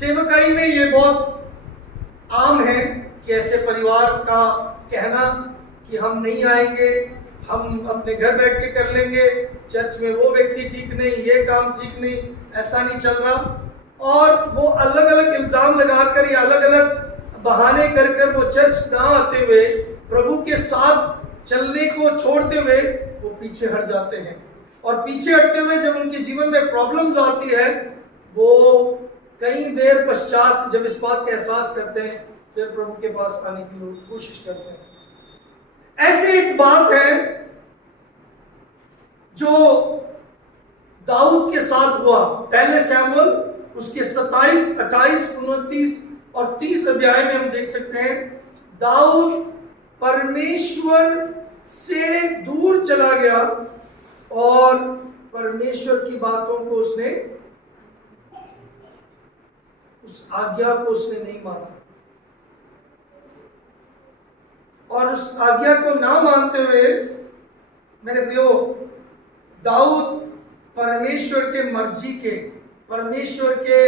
सेवकाई में ये बहुत आम है कि ऐसे परिवार का कहना कि हम नहीं आएंगे, हम अपने घर बैठ के कर लेंगे, चर्च में वो व्यक्ति ठीक नहीं, ये काम ठीक नहीं, ऐसा नहीं चल रहा। और वो अलग अलग इल्ज़ाम लगाकर या अलग अलग बहाने कर कर वो चर्च ना आते हुए, प्रभु के साथ चलने को छोड़ते हुए वो पीछे हट जाते हैं। और पीछे हटते हुए जब उनके जीवन में प्रॉब्लम्स आती है, वो कई देर पश्चात जब इस बात का एहसास करते हैं, फिर प्रभु के पास आने की कोशिश करते हैं। ऐसी एक बात है जो दाऊद के साथ हुआ। पहले शमूएल उसके 27, 28, 29 और 30 अध्याय में हम देख सकते हैं, दाऊद परमेश्वर से दूर चला गया और परमेश्वर की बातों को उसने, उस आज्ञा को उसने नहीं माना। और उस आज्ञा को ना मानते हुए मेरे प्रियो, दाऊद परमेश्वर के मर्जी के, परमेश्वर के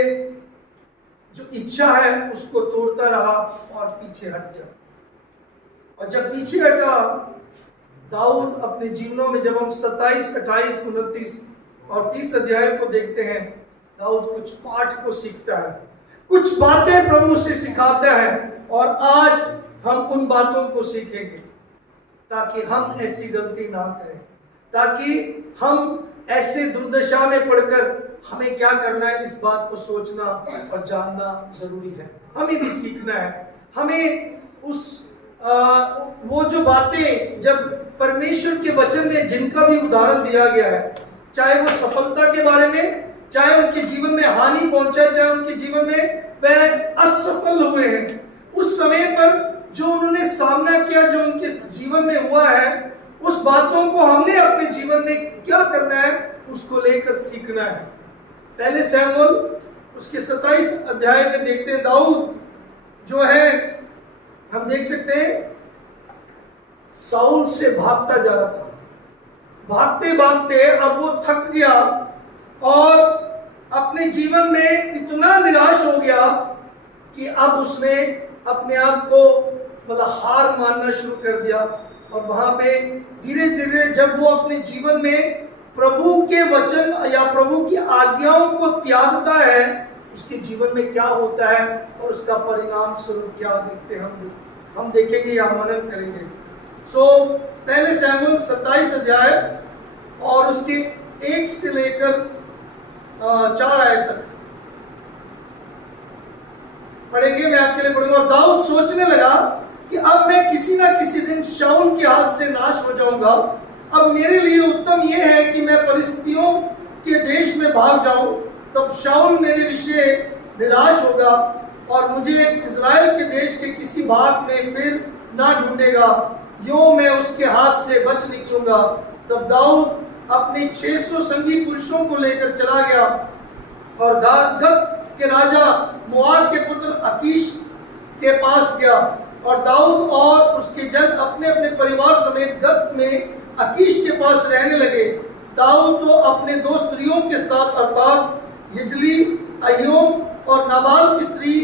जो इच्छा है उसको तोड़ता रहा और पीछे हट गया। और जब पीछे हटा, दाऊद अपने जीवनों में जब हम 27, 28, 29 और 30 अध्याय को देखते हैं, दाऊद कुछ पाठ को सीखता है, कुछ बातें प्रभु से सिखाता है। और आज हम उन बातों को सीखेंगे ताकि हम ऐसी गलती ना करें, ताकि हम ऐसे दुर्दशा में पड़कर हमें क्या करना है, इस बात को सोचना और जानना जरूरी है। हमें भी सीखना है। हमें उस वो जो बातें जब परमेश्वर के वचन में जिनका भी उदाहरण दिया गया है, चाहे वो सफलता के बारे में, चाहे उनके जीवन में हानि पहुंचा, चाहे उनके जीवन में वह असफल हुए हैं, उस समय पर जो उन्होंने सामना किया, जो उनके जीवन में हुआ है, उस बातों को हमने अपने जीवन में क्या करना है, उसको लेकर सीखना है। पहले शमूएल उसके 27 अध्याय में देखते हैं, दाऊद जो है, हम देख सकते हैं, साउल से भागता जा रहा था। भागते भागते अब वो थक गया और अपने जीवन में इतना निराश हो गया कि अब उसने अपने आप को हार मानना शुरू कर दिया। और वहां पे धीरे धीरे जब वो अपने जीवन में प्रभु के वचन या प्रभु की आज्ञाओं को त्यागता है, उसके जीवन में क्या होता है और उसका परिणाम स्वरूप क्या देखते हैं, हम देखेंगे या मनन करेंगे। पहले शमूएल 27 अध्याय और उसके 1 से लेकर 4 आयत तक पढ़ेंगे। मैं आपके लिए पढ़ूंगा। दाऊद सोचने लगा कि अब मैं किसी ना किसी दिन शाऊल के हाथ से नाश हो जाऊंगा। अब मेरे लिए उत्तम यह है कि मैं फिलिस्तियों के देश में भाग जाऊं, तब शाऊल मेरे विषय निराश होगा और मुझे इज़राइल के देश के किसी भाग में फिर ना ढूंढेगा, यूं मैं उसके हाथ से बच निकलूंगा। तब दाऊद अपने 600 संगी पुरुषों को लेकर चला गया और गत के राजा मोआब के पुत्र अकीश के पास गया। और दाऊद और उसके जन अपने अपने परिवार समेत गत में अकीश के पास रहने लगे। दाऊद तो अपने दो स्त्रियों के साथ अर्थात यजली, अय्योम और नाबाल की स्त्री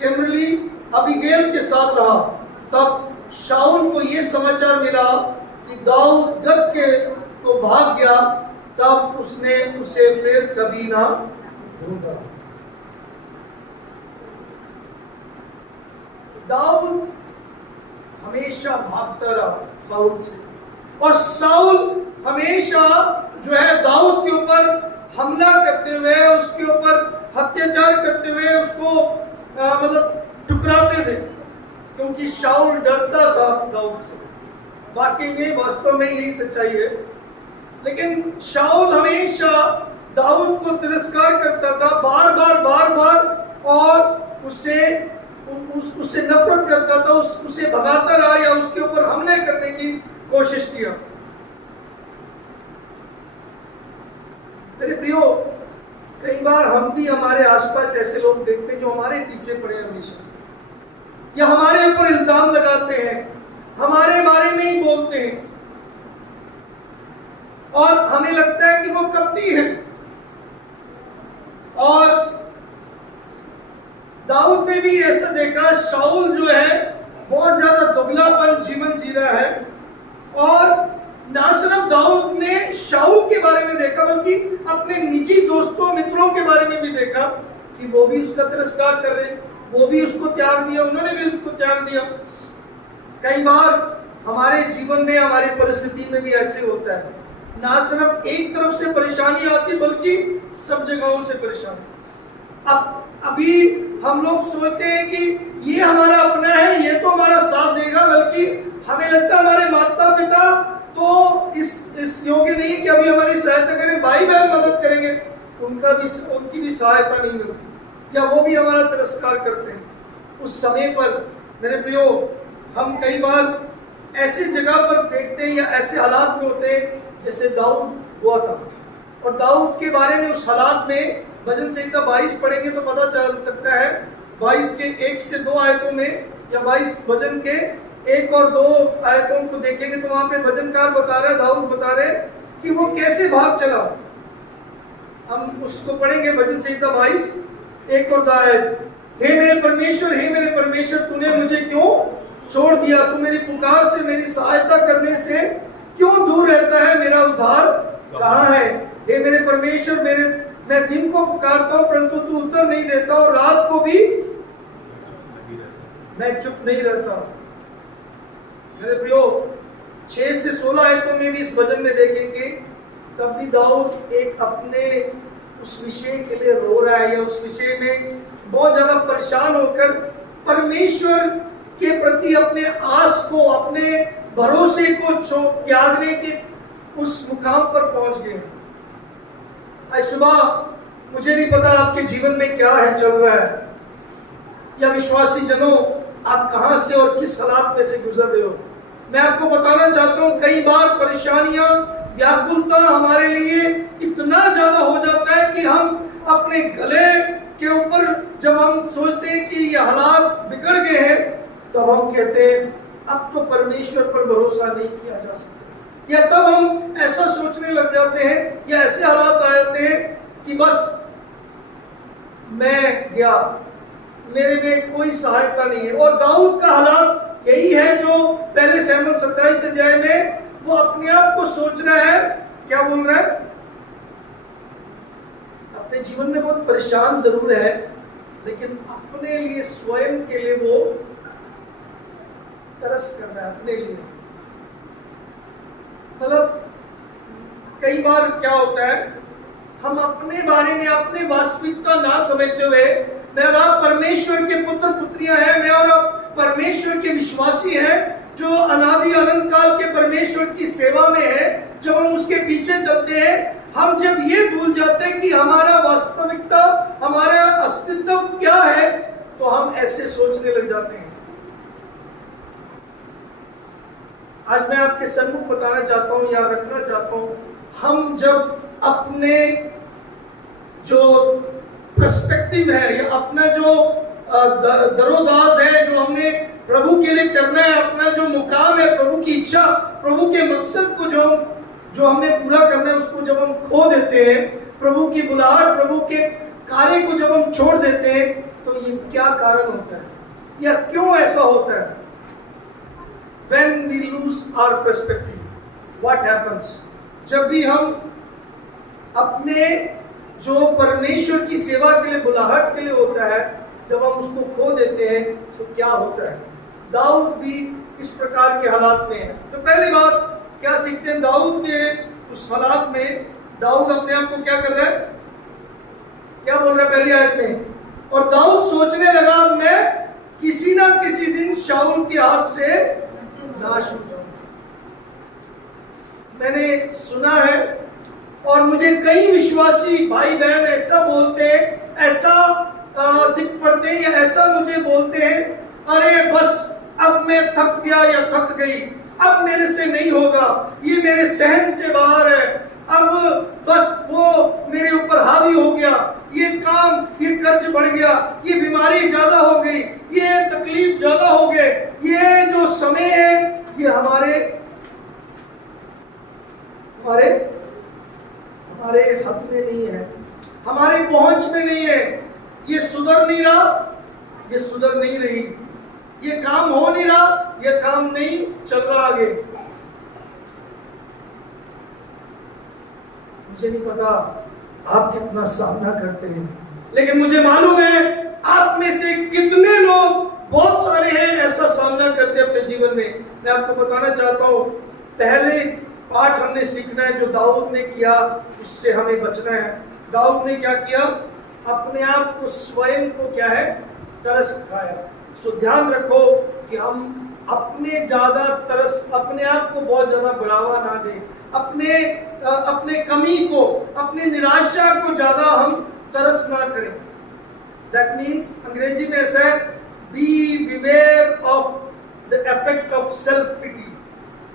केमरली अबीगेल के साथ रहा। तब शाऊल को यह समाचार मिला कि दाऊद गत के को भाग गया, तब उसने उसे फिर कभी ना ढूंढा। दाऊद हमेशा भागता रहा साउल से, और साउल हमेशा जो है दाऊद के ऊपर हमला करते हुए, उसके ऊपर अत्याचार करते हुए उसको ठुकराते थे, क्योंकि शाऊल डरता था दाऊद से। वाकई में वास्तव में यही सच्चाई है। लेकिन शाऊल हमेशा दाऊद को तिरस्कार करता था, बार बार, और उससे नफरत करता था, उसे भगाता रहा या उसके ऊपर हमले करने की कोशिश किया। मेरे प्रियो, कई बार हम भी हमारे आसपास ऐसे लोग देखते हैं जो हमारे पीछे पड़े हमेशा, या हमारे ऊपर इल्जाम लगाते हैं, हमारे बारे में ही बोलते हैं, और हमें लगता है कि वो कपटी है। और हमने भी ऐसा देखा, शाऊल जो है बहुत ज्यादा दुबलापन जीवन जी रहा है, और ना सिर्फ दाऊद ने शाऊल के बारे में देखा बल्कि अपने निजी दोस्तों मित्रों के बारे में भी देखा कि वो भी उसका तिरस्कार कर रहे हैं, वो भी उसको त्याग दिया, उन्होंने भी उसको त्याग दिया। कई बार हमारे जीवन में, हमारी परिस्थिति में भी ऐसे होता है, ना सिर्फ एक तरफ से परेशानी आती बल्कि सब जगहों से परेशानी। अब अभी हम लोग सोचते हैं कि ये हमारा अपना है, ये तो हमारा साथ देगा, बल्कि हमें लगता है हमारे माता पिता तो इस योग्य नहीं कि अभी हमारी सहायता करें, भाई बहन मदद करेंगे, उनकी भी सहायता नहीं मिलती, या वो भी हमारा तिरस्कार करते हैं। उस समय पर मेरे प्रियो, हम कई बार ऐसी जगह पर देखते हैं या ऐसे हालात में होते हैं जैसे दाऊद हुआ था। और दाऊद के बारे में उस हालात में भजन संहिता 22 पढ़ेंगे तो पता चल सकता है। 22 के 1 से 2 आयतों में, या 22 भजन के 1 और 2 आयतों को देखेंगे तो वहां पे भजनकार बता रहे, दाऊद बता रहे कि वो कैसे भाग चला। हम उसको पढ़ेंगे, भजन संहिता 22 1 और 2 आयत। हे मेरे परमेश्वर, तूने मुझे क्यों छोड़ दिया? तू मेरी पुकार से, मेरी सहायता करने से क्यों दूर रहता है? मेरा उद्धार कहाँ है? हे मेरे परमेश्वर, मैं दिन को पुकारता हूँ परंतु तू उत्तर नहीं देता, और रात को भी मैं चुप नहीं रहता। मेरे प्रियो, 6 से 16 आयतों में भी इस भजन में देखेंगे, तब भी दाऊद एक अपने उस विषय के लिए रो रहा है, या उस विषय में बहुत ज्यादा परेशान होकर परमेश्वर के प्रति अपने आस को, अपने भरोसे को त्यागने के उस मुकाम पर पहुंच गए। आज सुबह मुझे नहीं पता आपके जीवन में क्या है चल रहा है, या विश्वासी जनों आप कहां से और किस हालात में से गुजर रहे हो। मैं आपको बताना चाहता हूं, कई बार परेशानियां, व्याकुलता हमारे लिए इतना ज्यादा हो जाता है कि हम अपने गले के ऊपर, जब हम सोचते हैं कि ये हालात बिगड़ गए हैं, तब हम कहते हैं अब तो परमेश्वर पर भरोसा नहीं किया जा सकता, या तब हम ऐसा सोचने लग जाते हैं, या ऐसे हालात आ जाते हैं कि बस मैं गया, मेरे में कोई सहायता नहीं है। और दाऊद का हालात यही है जो पहले शमूएल 27 अध्याय में वो अपने आप को सोच रहा है, क्या बोल रहा है? अपने जीवन में बहुत परेशान जरूर है, लेकिन अपने लिए, स्वयं के लिए वो तरस कर रहा है, अपने लिए। मतलब कई बार क्या होता है, हम अपने बारे में, अपने वास्तविकता ना समझते हुए, मैं और आप परमेश्वर के पुत्र पुत्रियां हैं, मैं और आप परमेश्वर के विश्वासी हैं जो अनादि अनंत काल के परमेश्वर की सेवा में है। जब हम उसके पीछे चलते हैं, हम जब ये भूल जाते हैं कि हमारा वास्तविकता, हमारा अस्तित्व क्या है, तो हम ऐसे सोचने लग जाते हैं। आज मैं आपके सम्मुख बताना चाहता हूं या रखना चाहता हूं, हम जब अपने जो पर्सपेक्टिव है, या अपना जो दरोदास है, जो हमने प्रभु के लिए करना है, अपना जो मुकाम है, प्रभु की इच्छा, प्रभु के मकसद को जो हमने पूरा करना है, उसको जब हम खो देते हैं, प्रभु की बुलाहट, प्रभु के कार्य को जब हम छोड़ देते हैं, तो ये क्या कारण होता है, या क्यों ऐसा होता है? When we lose our perspective, what happens? जब भी हम अपने जो परमेश्वर की सेवा के लिए, बुलाहट के लिए होता है, जब हम उसको खो देते हैं, तो क्या होता है? दाऊद भी इस प्रकार के हालात में है। तो पहली बात क्या सीखते हैं दाऊद के उस हालात में? दाऊद अपने आप को क्या कर रहा है? क्या बोल रहा है पहली आयत में? और दाऊद सोचने लगा, मैं किसी ना किसी दिन शाऊल के हाथ से नाश हो जाऊं। मैंने सुना है, और मुझे कई विश्वासी भाई बहन ऐसा बोलते हैं, ऐसा दिख पड़ते हैं, या ऐसा मुझे बोलते हैं, अरे बस अब मैं थक गया या थक गई, अब मेरे से नहीं होगा, ये मेरे सहन से बाहर है, अब बस वो मेरे ऊपर हावी हो गया, ये काम, ये कर्ज बढ़ गया, ये बीमारी ज्यादा हो गई, ये तकलीफ ज्यादा हो गए, ये जो समय है ये हमारे हद में नहीं है, हमारे पहुंच में नहीं है, ये सुधर नहीं रहा, ये सुधर नहीं रही, ये काम हो नहीं रहा, ये काम नहीं चल रहा आगे। मुझे नहीं पता आप कितना सामना करते हैं, लेकिन मुझे मालूम है आप में से कितने लोग, बहुत सारे हैं, ऐसा सामना करते हैं अपने जीवन में। मैं आपको बताना चाहता हूं, पहले पाठ हमने सीखना है जो दाऊद ने किया, उससे हमें बचना है। दाऊद ने क्या किया? अपने आप को, स्वयं को क्या है, तरस खाया। सो ध्यान रखो कि हम अपने ज्यादा तरस, अपने आप को बहुत ज्यादा बढ़ावा ना दें, अपने कमी को, अपने निराशा को ज्यादा हम तरस ना करें। दैट मीन्स अंग्रेजी में ऐसा है, be beware of the effect of self pity.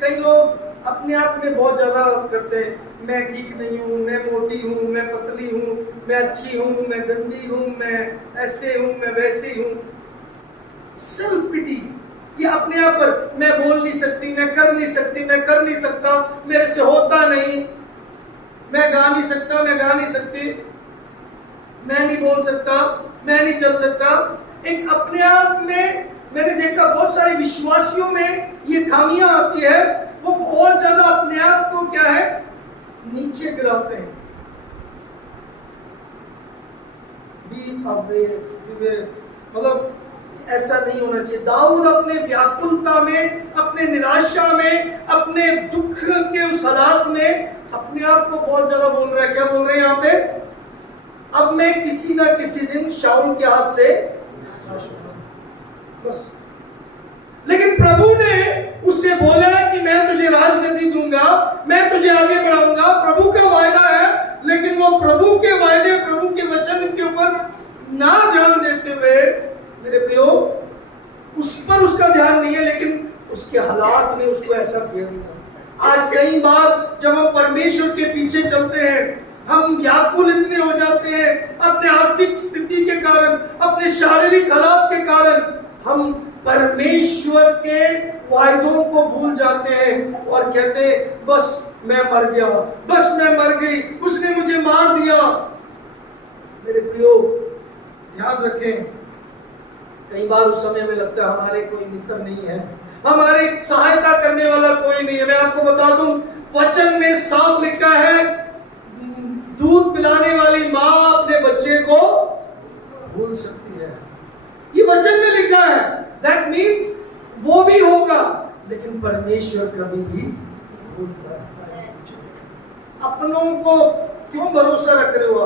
कई लोग अपने आप में बहुत ज्यादा करते हैं, मैं ठीक नहीं हूँ, मैं मोटी हूँ, मैं पतली हूँ, मैं अच्छी हूँ, मैं गंदी हूँ, मैं ऐसे हूँ, मैं वैसे हूँ। सेल्फ पिटी, ये अपने आप पर, मैं बोल नहीं सकती, मैं कर नहीं सकती, मैं कर नहीं सकता, मेरे से होता नहीं, मैं गा नहीं सकता, मैं गा नहीं सकती, मैं नहीं बोल सकता, मैं नहीं चल सकता। एक अपने आप में मैंने देखा बहुत सारे विश्वासियों में ये खामियां आती है, वो बहुत ज्यादा अपने आप को क्या है, नीचे गिराते हैं। बी अवेयर, मतलब ऐसा नहीं होना चाहिए। दाऊद अपने व्याकुलता में, अपने निराशा में, अपने दुख के उस हालात में अपने आप को बहुत ज्यादा बोल रहा है। क्या बोल रहे हैं यहाँ पे? अब मैं किसी ना किसी दिन शाऊल के हाथ से नाश होगा, बस। लेकिन प्रभु ने उससे बोला कि मैं तुझे राजगद्दी दूंगा, मैं तुझे आगे बढ़ाऊंगा। प्रभु का वायदा है, लेकिन वो प्रभु के वायदे, प्रभु के वचन के ऊपर ना ध्यान देते हुए, मेरे प्रियो, उस पर उसका ध्यान नहीं है, लेकिन उसके हालात ने उसको ऐसा किया हुआ। आज कई बार जब हम परमेश्वर के पीछे चलते हैं, हम व्याकुल इतने हो जाते हैं अपने आर्थिक स्थिति के कारण, अपने शारीरिक हालात के कारण, हम परमेश्वर के वायदों को भूल जाते हैं और कहते हैं बस मैं मर गया, बस मैं मर गई, उसने मुझे मार दिया। मेरे प्रियो, ध्यान रखें, कई बार उस समय में लगता है हमारे कोई मित्र नहीं है, हमारी सहायता करने वाला कोई नहीं है। मैं आपको बता दूं, वचन में साफ लिखा है, दूध पिलाने वाली माँ अपने बच्चे को भूल सकती है। ये वचन में लिखा है। दैट मीन्स वो भी होगा, लेकिन परमेश्वर कभी भी भूलता है। अपनों को क्यों भरोसा रख रहे हो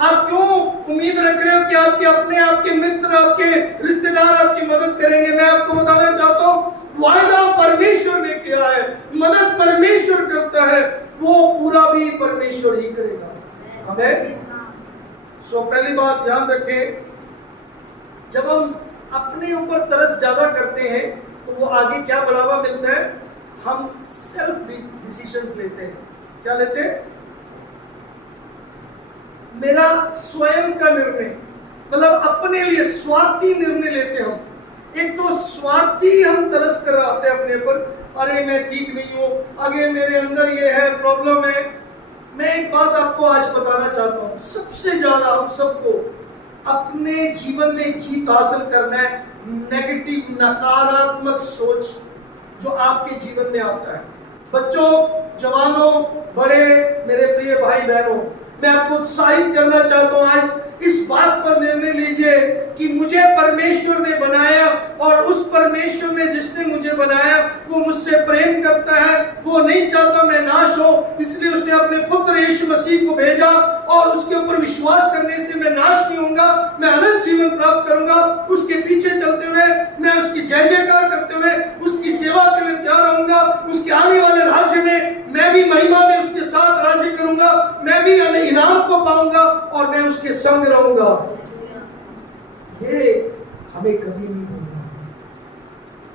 आप क्यों उम्मीद रख रहे हो कि आपके अपने, आपके मित्र, आपके रिश्तेदार आपकी मदद करेंगे? मैं आपको बताना चाहता हूँ, वायदा परमेश्वर ने किया है, मदद परमेश्वर करता है, वो पूरा भी परमेश्वर ही करेगा। आमीन। सो पहली बात ध्यान रखें, जब हम अपने ऊपर तरस ज्यादा करते हैं तो वो आगे क्या बढ़ावा मिलता है? हम सेल्फ डिसीजंस लेते हैं। क्या लेते हैं? मेरा स्वयं का निर्णय, मतलब अपने लिए स्वार्थी निर्णय लेते हम। एक तो स्वार्थी हम तरस कर आते हैं अपने पर, अरे मैं ठीक नहीं हूं, आगे मेरे अंदर ये है, प्रॉब्लम है। मैं एक बात आपको आज बताना चाहता हूं, सबसे ज्यादा हम सबको अपने जीवन में जीत हासिल करना है नेगेटिव, नकारात्मक सोच जो आपके जीवन में आता है। बच्चों, जवानों, बड़े, मेरे प्रिय भाई बहनों, मैं आपको उत्साहित करना चाहता हूं, आज इस बात पर निर्णय लीजिए कि मुझे परमेश्वर ने बनाया और उस परमेश्वर ने जिसने मुझे बनाया वो मुझसे प्रेम करता है, वो नहीं चाहता मैं नाश हो, इसलिए उसने अपने पुत्र यीशु मसीह को भेजा और उसके ऊपर विश्वास करने से मैं नाश नहीं होऊंगा, मैं अनंत जीवन प्राप्त करूंगा। उसके पीछे चलते हुए, मैं उसकी जय जयकार करते हुए उसकी सेवा के लिए तैयार रहूंगा। उसके आने वाले राज्य में मैं भी महिमा में उसके साथ राज्य करूंगा, मैं भी इनाम को पाऊंगा और मैं उसके संग रहूंगा। ये हमें कभी नहीं भूलना।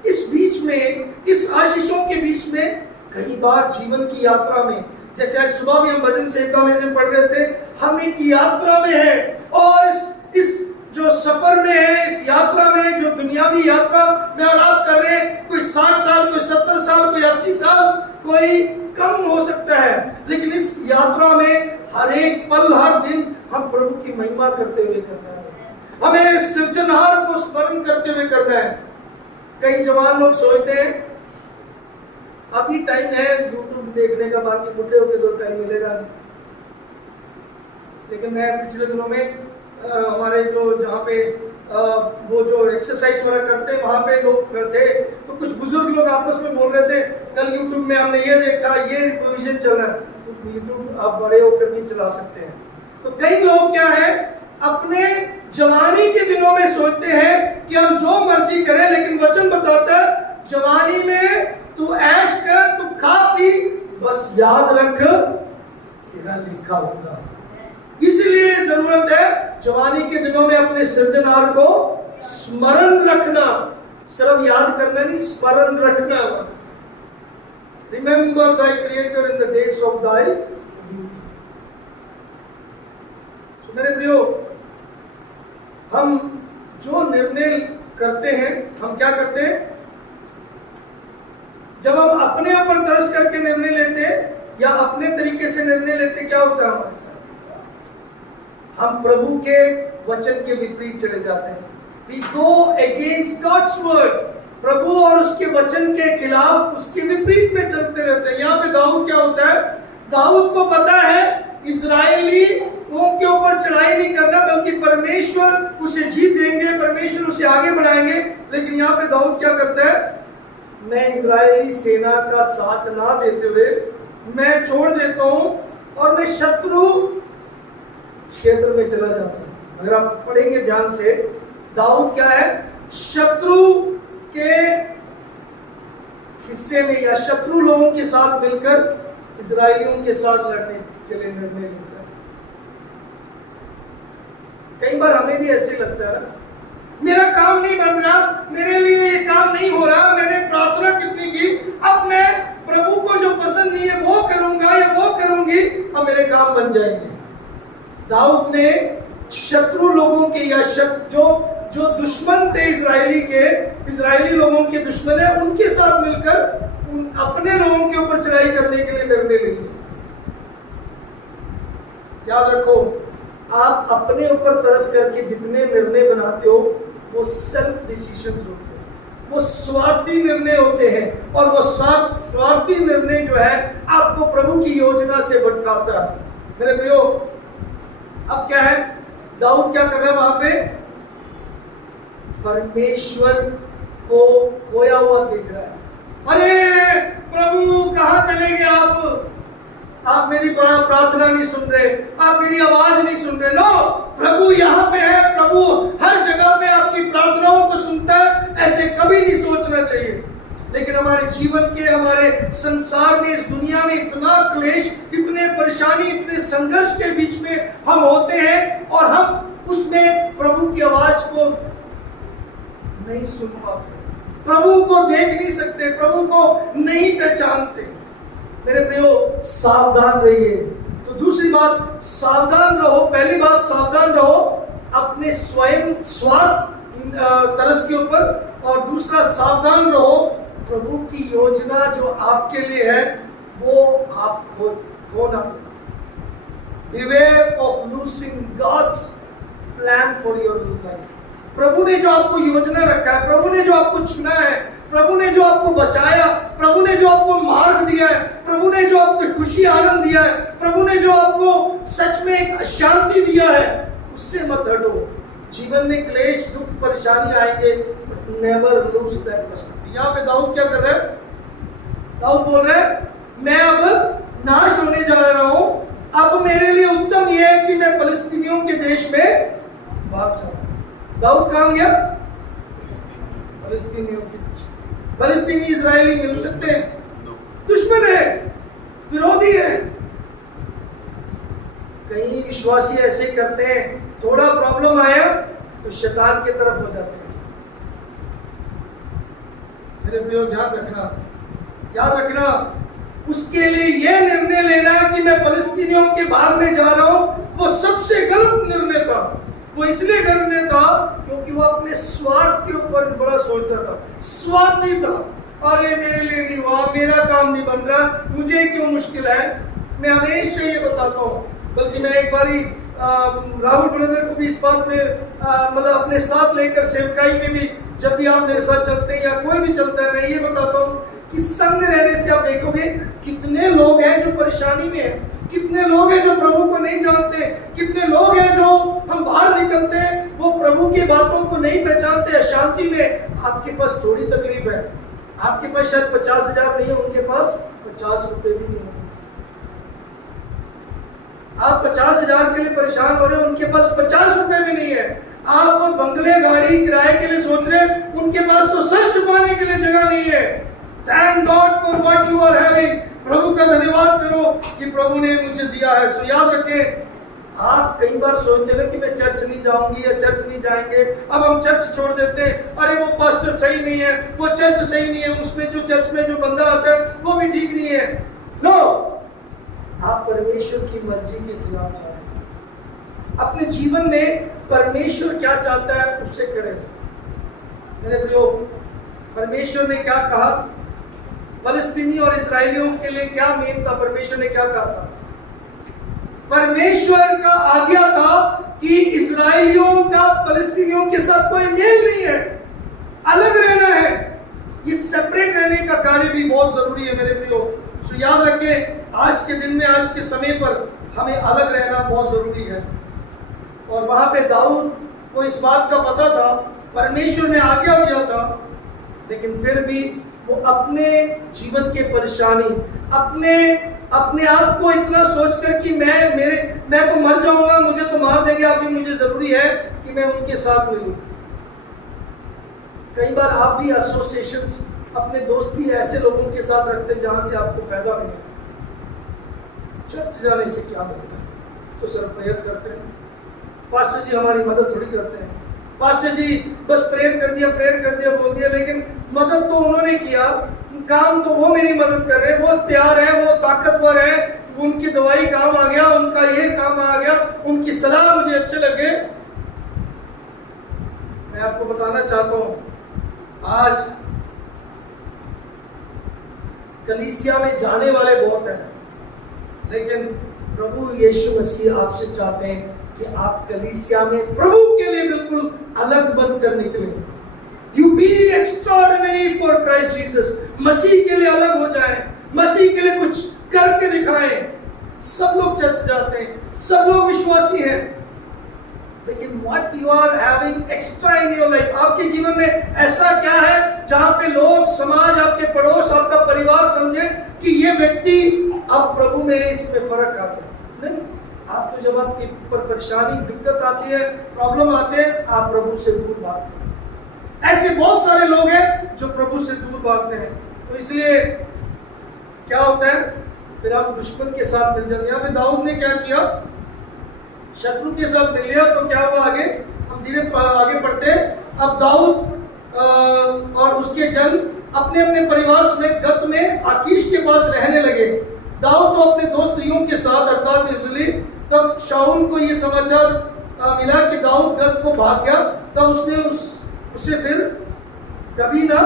इस बीच में, इस आशीषों के बीच में, कई बार जीवन की यात्रा में, जैसे आज सुबह भी हम भजन संहिता में से पढ़ रहे थे, हम एक यात्रा में है और इस जो सफर में है, इस यात्रा में, जो दुनियावी यात्रा में और आप कर रहे हैं, कोई 60 साल, कोई 70 साल, कोई 80 साल, कोई कम हो सकता है, लेकिन इस यात्रा में हर एक पल, हर दिन हम प्रभु की महिमा करते हुए करना है। हमें सृजनहार को स्मरण कई जवान लोग सोचते हैं अभी टाइम है यूट्यूब देखने का, बाकी बुढ़े होके तो टाइम मिलेगा नहीं। लेकिन मैं पिछले दिनों में हमारे जो जहाँ पे वो जो एक्सरसाइज वगैरह करते हैं वहाँ पे लोग थे, तो कुछ बुजुर्ग लोग आपस में बोल रहे थे कल यूट्यूब में हमने ये देखा, ये विजन चल रहा है, तो यूट्यूब आप बड़े होकर भी चला सकते हैं। तो कई लोग क्या है अपने जवानी के दिनों में सोचते हैं कि हम जो मर्जी करें, लेकिन वचन बताता है जवानी में तू ऐश कर, तू खा पी, बस याद रख तेरा लिखा होगा। इसलिए जरूरत है जवानी के दिनों में अपने सृजनहार को स्मरण रखना, सिर्फ याद करना नहीं, स्मरण रखना। Remember Dai creator in the days of thy youth. मेरे प्रियो, हम जो निर्णय करते हैं, हम क्या करते हैं? जब हम अपने ऊपर तरस करके निर्णय लेते हैं या अपने तरीके से निर्णय लेते, क्या होता है हमारे साथ? हम प्रभु के वचन के विपरीत चले जाते हैं। We go against God's word। प्रभु और उसके वचन के खिलाफ, उसके विपरीत में चलते रहते हैं। यहाँ पे दाऊद क्या होता है? दाऊद को पता है इजरायली के ऊपर चढ़ाई नहीं करना, बल्कि परमेश्वर उसे जीत देंगे, परमेश्वर उसे आगे बढ़ाएंगे। लेकिन यहाँ पे दाऊद क्या करता है? मैं इजरायली सेना का साथ ना देते हुए मैं छोड़ देता हूं और मैं शत्रु क्षेत्र में चला जाता हूं। अगर आप पढ़ेंगे ध्यान से, दाऊद क्या है? शत्रु के हिस्से में या शत्रु लोगों के साथ मिलकर इजरायलियों के साथ लड़ने के लिए निर्णय लेता है। कई बार हमें भी ऐसे लगता है ना, मेरा काम नहीं बन रहा, मेरे लिए ये काम नहीं हो रहा, मैंने प्रार्थना कितनी की, अब मैं प्रभु को जो पसंद नहीं है वो करूंगा या वो करूंगी, अब मेरे काम बन जाएंगे। दाऊद ने शत्रु लोगों के या जो दुश्मन थे इजरायली लोगों के दुश्मन है, उनके साथ मिलकर अपने लोगों के ऊपर चढ़ाई करने के लिए निर्णय ले लिया। याद रखो, आप अपने ऊपर तरस करके जितने निर्णय बनाते हो वो सेल्फ डिसीजंस होते हैं, वो स्वार्थी निर्णय होते हैं, और वो स्वार्थी निर्णय जो है आपको प्रभु की योजना से भटकाता है। मेरे प्रियो, अब क्या है? दाऊद क्या कर रहा है वहां पे? परमेश्वर को खोया हुआ देख रहा है। अरे प्रभु कहां चले गए आप मेरी प्रार्थना नहीं सुन रहे, आप मेरी आवाज नहीं सुन रहे। लो, प्रभु यहाँ पे है, प्रभु हर जगह पे आपकी प्रार्थनाओं को सुनता है। ऐसे कभी नहीं सोचना चाहिए। लेकिन हमारे जीवन के, हमारे संसार में, इस दुनिया में इतना क्लेश, इतने परेशानी, इतने संघर्ष के बीच में हम होते हैं और हम उसमें प्रभु की आवाज को नहीं सुन पाते, प्रभु को देख नहीं सकते, प्रभु को नहीं पहचानते। मेरे प्रियो, सावधान रहिए। तो दूसरी बात, सावधान रहो। पहली बात, सावधान रहो अपने स्वयं स्वार्थ तरस के ऊपर, और दूसरा, सावधान रहो प्रभु की योजना जो आपके लिए है वो आप खो ना दो। Beware of losing God's plan for your life। प्रभु ने जो आपको योजना रखा है, प्रभु ने जो आपको चुना है, प्रभु ने जो आपको बचाया, प्रभु ने जो आपको मार्ग दिया है, प्रभु ने जो आपको खुशी आनंद दिया है, प्रभु ने जो आपको सच में एक शांति दिया है, उससे मत हटो। जीवन में क्लेश, दुख, परेशानी आएंगे, but never lose that perspective. यहाँ पे दाऊद क्या कर रहा है? दाऊद बोल रहा है, मैं अब नाश होने जा रहा हूं, अब मेरे लिए उत्तम यह है कि मैं फलस्तीनियों के देश में भाग जाऊं। दाऊद कहां गया? फलस्तीनियों के देश में। फलस्तीनी इजरायली मिल सकते हैं? दुश्मन है, विरोधी है। कई विश्वासी ऐसे करते हैं, थोड़ा प्रॉब्लम आया तो शैतान की तरफ हो जाते हैं। मेरे प्रियो, ध्यान रखना, याद रखना, उसके लिए यह निर्णय लेना कि मैं फलस्तीनियों के भाग में जा रहा हूं, वो सबसे गलत निर्णय था। वो इसलिए निर्णय था क्योंकि वो अपने स्वार्थ के ऊपर बड़ा सोचता था, स्वार्थी था। अरे मेरे लिए नहीं हुआ, मेरा काम नहीं बन रहा, मुझे क्यों मुश्किल है। मैं हमेशा ये बताता हूँ, बल्कि मैं एक बारी राहुल ब्रदर को भी इस बात में मतलब अपने साथ लेकर सेवकाई में भी, जब भी आप मेरे साथ चलते हैं या कोई भी चलता है, मैं ये बताता हूँ कि संग रहने से आप देखोगे कितने लोग हैं जो परेशानी में हैं, कितने लोग हैं जो प्रभु को नहीं जानते, कितने लोग हैं जो हम बाहर निकलते हैं वो प्रभु की बातों को नहीं पहचानते, अशांति में। आपके पास थोड़ी तकलीफ है, आपके पास शायद 50,000 नहीं है, उनके पास 50 रुपए भी नहीं होंगे। आप 50,000 के लिए परेशान हो रहे हो, उनके पास 50 रुपए भी नहीं है। आप बंगले गाड़ी किराए के लिए सोच रहे हैं, उनके पास तो सर छुपाने के लिए जगह नहीं है। Thank God for what you are having. प्रभु का धन्यवाद करो कि प्रभु ने मुझे दिया है। सो याद रखें, आप कई बार सोचते हैं ना कि मैं चर्च नहीं जाऊंगी या चर्च नहीं जाएंगे, अब हम चर्च छोड़ देते हैं, अरे वो पास्टर सही नहीं है, वो चर्च सही नहीं है, उसमें जो चर्च में जो बंदा आता है वो भी ठीक नहीं है। नो, आप परमेश्वर की मर्जी के खिलाफ जा रहे हैं। अपने जीवन में परमेश्वर क्या चाहता है उससे करें। मेरे प्रियो, परमेश्वर ने क्या कहा, फलस्तीनी और इजरायलियों के लिए क्या मेन था, परमेश्वर ने क्या कहा था? परमेश्वर का आज्ञा था कि इजरायलियों का फलस्तीनियों के साथ कोई मेल नहीं है, अलग रहना है। ये सेपरेट रहने का कार्य भी बहुत जरूरी है मेरे प्रियो। सो याद रखें, आज के दिन में, आज के समय पर हमें अलग रहना बहुत जरूरी है। और वहां पे दाऊद को इस बात का पता था, परमेश्वर ने आज्ञा दिया था, लेकिन फिर भी वो अपने जीवन के परेशानी, अपने आप को इतना सोचकर कि मैं तो मर जाऊंगा, मुझे तो मार देंगे, अभी मुझे जरूरी है कि मैं उनके साथ मिलूं। कई बार आप भी एसोसिएशंस, अपने दोस्ती ऐसे लोगों के साथ रखते हैं जहां से आपको फायदा मिले। चर्च जाने से क्या मिलता है? तो सर प्रेयर करते हैं, पास्टर जी हमारी मदद थोड़ी करते हैं, पास्टर जी बस प्रेयर कर दिया बोल दिया, लेकिन मदद तो उन्होंने किया, काम तो वो मेरी मदद कर रहे हैं, वो तैयार है, वो ताकतवर है, उनकी दवाई काम आ गया, उनका ये काम आ गया, उनकी सलाह मुझे अच्छे लगे। मैं आपको बताना चाहता हूं, आज कलीसिया में जाने वाले बहुत हैं, लेकिन प्रभु यीशु मसीह आपसे चाहते हैं कि आप कलीसिया में प्रभु के लिए बिल्कुल अलग बनकर निकले। You be extraordinary for Christ Jesus। मसीह के लिए अलग हो जाए, मसीह के लिए कुछ करके दिखाएं। सब लोग चर्च जाते हैं, सब लोग विश्वासी हैं, लेकिन what you are having extra in your life, आपके जीवन में ऐसा क्या है जहां पे लोग, समाज, आपके पड़ोस, आपका परिवार समझे कि ये व्यक्ति अब प्रभु में, इसमें फर्क आ गया? नहीं, आप तो जब आपके ऊपर परेशानी, दिक्कत आती है, प्रॉब्लम आते हैं, आप प्रभु से दूर भागते हैं। ऐसे बहुत सारे लोग हैं जो प्रभु से दूर भागते हैं। तो इसलिए क्या होता है, फिर हम दुश्मन के साथ मिल जाते हैं। यहाँ पे दाऊद ने क्या किया, शत्रु के साथ मिल लिया, तो क्या हुआ आगे, हम धीरे आगे बढ़ते हैं। अब दाऊद और उसके जन अपने अपने परिवार समेत गत में आकीश के पास रहने लगे। दाऊद तो अपने दो स्त्रियों के साथ, अर्थात इजराइली, तब शाऊल को ये समाचार मिला कि दाऊद गत को भाग गया, तब उसने उसे फिर कभी ना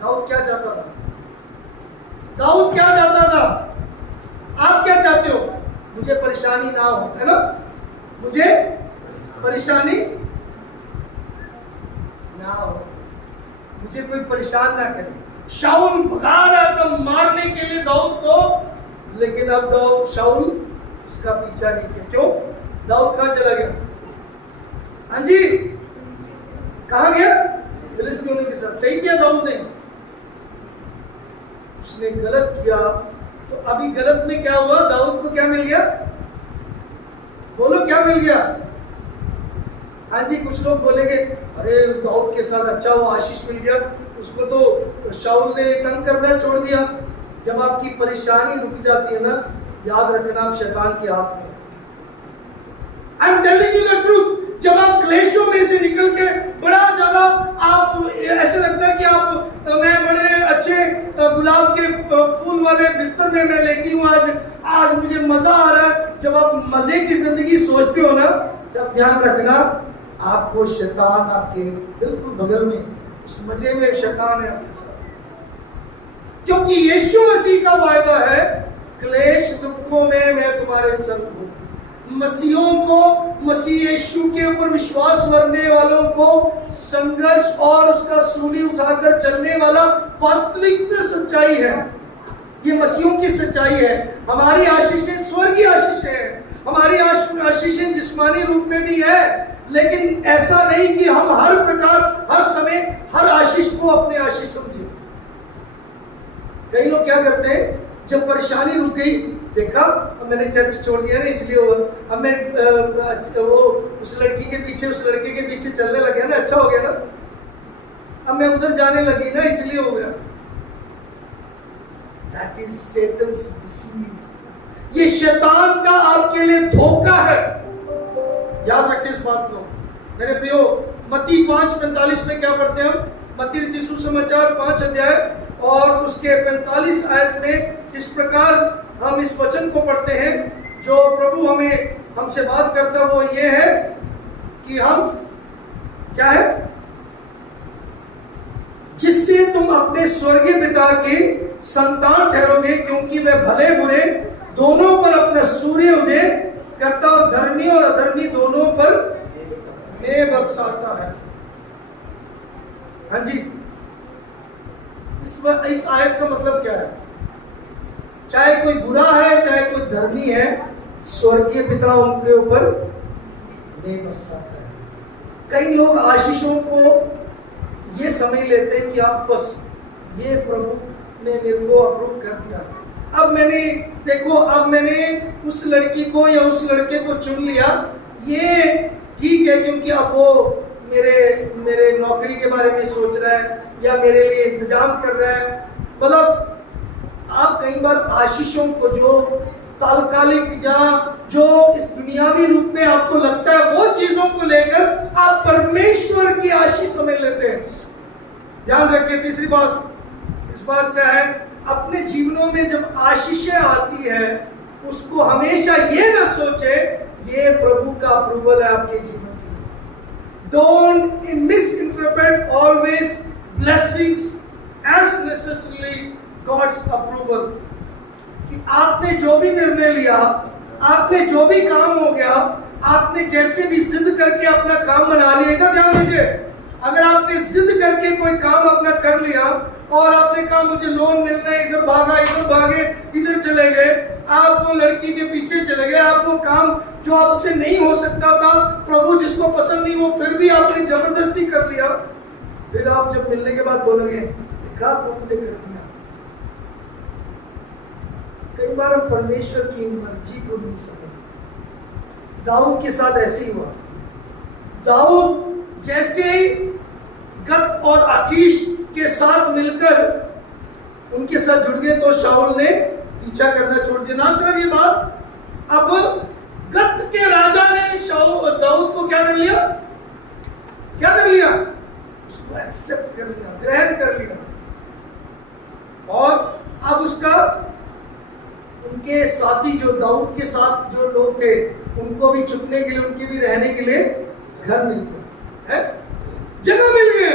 दाऊद क्या चाहता था? दाऊद क्या चाहता था? आप क्या चाहते हो? मुझे परेशानी ना हो, है ना, मुझे परेशानी ना हो, मुझे कोई परेशान ना करे। शाऊल भगा रहा था मारने के लिए दाऊद को, लेकिन अब शाऊल इसका पीछा नहीं किया। क्यों? दाऊद कहां चला गया? हाँ जी, कहां गया? फिलिस्तीनियों के साथ। सही किया दाऊद ने, उसने गलत किया, तो अभी गलत में क्या हुआ? दाऊद को क्या मिल गया? बोलो क्या मिल गया? हाँ जी, कुछ लोग बोलेंगे अरे दाऊद के साथ अच्छा वो आशीष मिल गया, उसको तो शाऊल ने तंग करना छोड़ दिया। जब आपकी परेशानी रुक जाती है ना, याद रखना आप शैतान के हाथ में। I am telling you the truth. जब आप क्लेशों में से निकल के बड़ा ज्यादा, आप ऐसे लगता है कि मैं बड़े अच्छे गुलाब के फूल वाले बिस्तर में मैं लेटी हूँ, आज मुझे मजा आ रहा है। जब आप मजे की जिंदगी सोचते हो ना, तब ध्यान रखना आपको शैतान आपके बिल्कुल बगल में, उस मजे में शैतान है आपके साथ। क्योंकि यीशु मसीह का वायदा है, क्लेश दुखों में मैं तुम्हारे संग हूं। मसीहों को, मसीह यीशु के ऊपर विश्वास करने वालों को संघर्ष और उसका सूली उठाकर चलने वाला वास्तविक सच्चाई है। ये मसीहों की सच्चाई है। हमारी आशीषें स्वर्गीय आशीषें हैं, हमारी आशीषें जिस्मानी रूप में भी है, लेकिन ऐसा नहीं कि हम हर प्रकार, हर समय, हर आशीष को अपने आशीष समझें। कई लोग क्या करते हैं, जब परेशानी रुक गई, देखा अब मैंने चर्च छोड़ दिया ना इसलिए हुआ, अब मैं वो उस लड़की के पीछे, उस लड़के के पीछे चलने लग गया ना, अच्छा हो गया ना, अब मैं उधर जाने लगी ना इसलिए हो गया। That is Satan's deceit। ये शैतान का आपके लिए धोखा है, याद रखिए इस बात को मेरे प्रियो। मत्ती 5:45 में क्या पढ़ते हैं हम? मत्ती रचित सुसमाचार 5 अध्याय और उसके 45 आयत में इस प्रकार हम इस वचन को पढ़ते हैं, जो प्रभु हमसे बात करता है वो ये है कि हम क्या है, जिससे तुम अपने स्वर्गीय पिता के संतान ठहरोगे, क्योंकि वह भले बुरे दोनों पर अपना सूर्य उदय करता और धर्मी और अधर्मी दोनों पर मेघ बरसाता है। हाँ जी, इस आयत का मतलब क्या है? चाहे कोई बुरा है, चाहे कोई धर्मी है, स्वर्गीय पिता उनके ऊपर मेघ बरसाता है। कई लोग आशीषों को ये समझ लेते हैं कि आप बस, ये प्रभु ने मेरे को अप्रूव कर दिया, अब मैंने देखो, अब मैंने उस लड़की को या उस लड़के को चुन लिया, ये ठीक है क्योंकि अब वो मेरे नौकरी के बारे में सोच रहा है या मेरे लिए इंतजाम कर रहा है। मतलब आप कई बार आशीषों को जो तात्कालिक या जो इस दुनियावी रूप में आपको लगता है, वो चीजों को लेकर आप परमेश्वर की आशीष समझ लेते हैं। ध्यान रखिए, तीसरी बात इस बात का है, अपने जीवनों में जब आशीषें आती है, उसको हमेशा ये ना सोचे ये प्रभु का अप्रूवल है आपके जीवन के लिए। Don't misinterpret always blessings as necessarily God's approval. कि आपने जो भी निर्णय लिया, आपने जो भी काम हो गया, आपने जैसे भी जिद करके अपना काम बना लिएगा। ध्यान दीजिए, अगर आपने जिद करके कोई काम अपना कर लिया और आपने कहा मुझे लोन मिलना है, इधर भागा, इधर भागे, इधर चले गए, आप वो लड़की के पीछे चले गए, आप वो काम जो आपसे नहीं हो सकता था, प्रभु जिसको पसंद नहीं, वो फिर भी आपने जबरदस्ती कर लिया, फिर आप जब मिलने के बाद बोलोगे देखा प्रभु ने कर दिया। कई बार हम परमेश्वर की मर्जी को नहीं समझते। दाऊद के साथ ऐसे ही हुआ। दाऊद जैसे ही गत और आकीश के साथ मिलकर उनके साथ जुड़ गए तो शाऊल ने पीछा करना छोड़ दिया। ना सिर्फ ये बात, अब गत के राजा ने दाऊद को क्या कर लिया? क्या कर लिया? उसको एक्सेप्ट कर लिया, ग्रहण कर लिया। और अब उसका उनके साथी जो दाऊद के साथ जो लोग थे, उनको भी छुपने के लिए, उनके भी रहने के लिए घर मिल गया है, जगह मिल गई।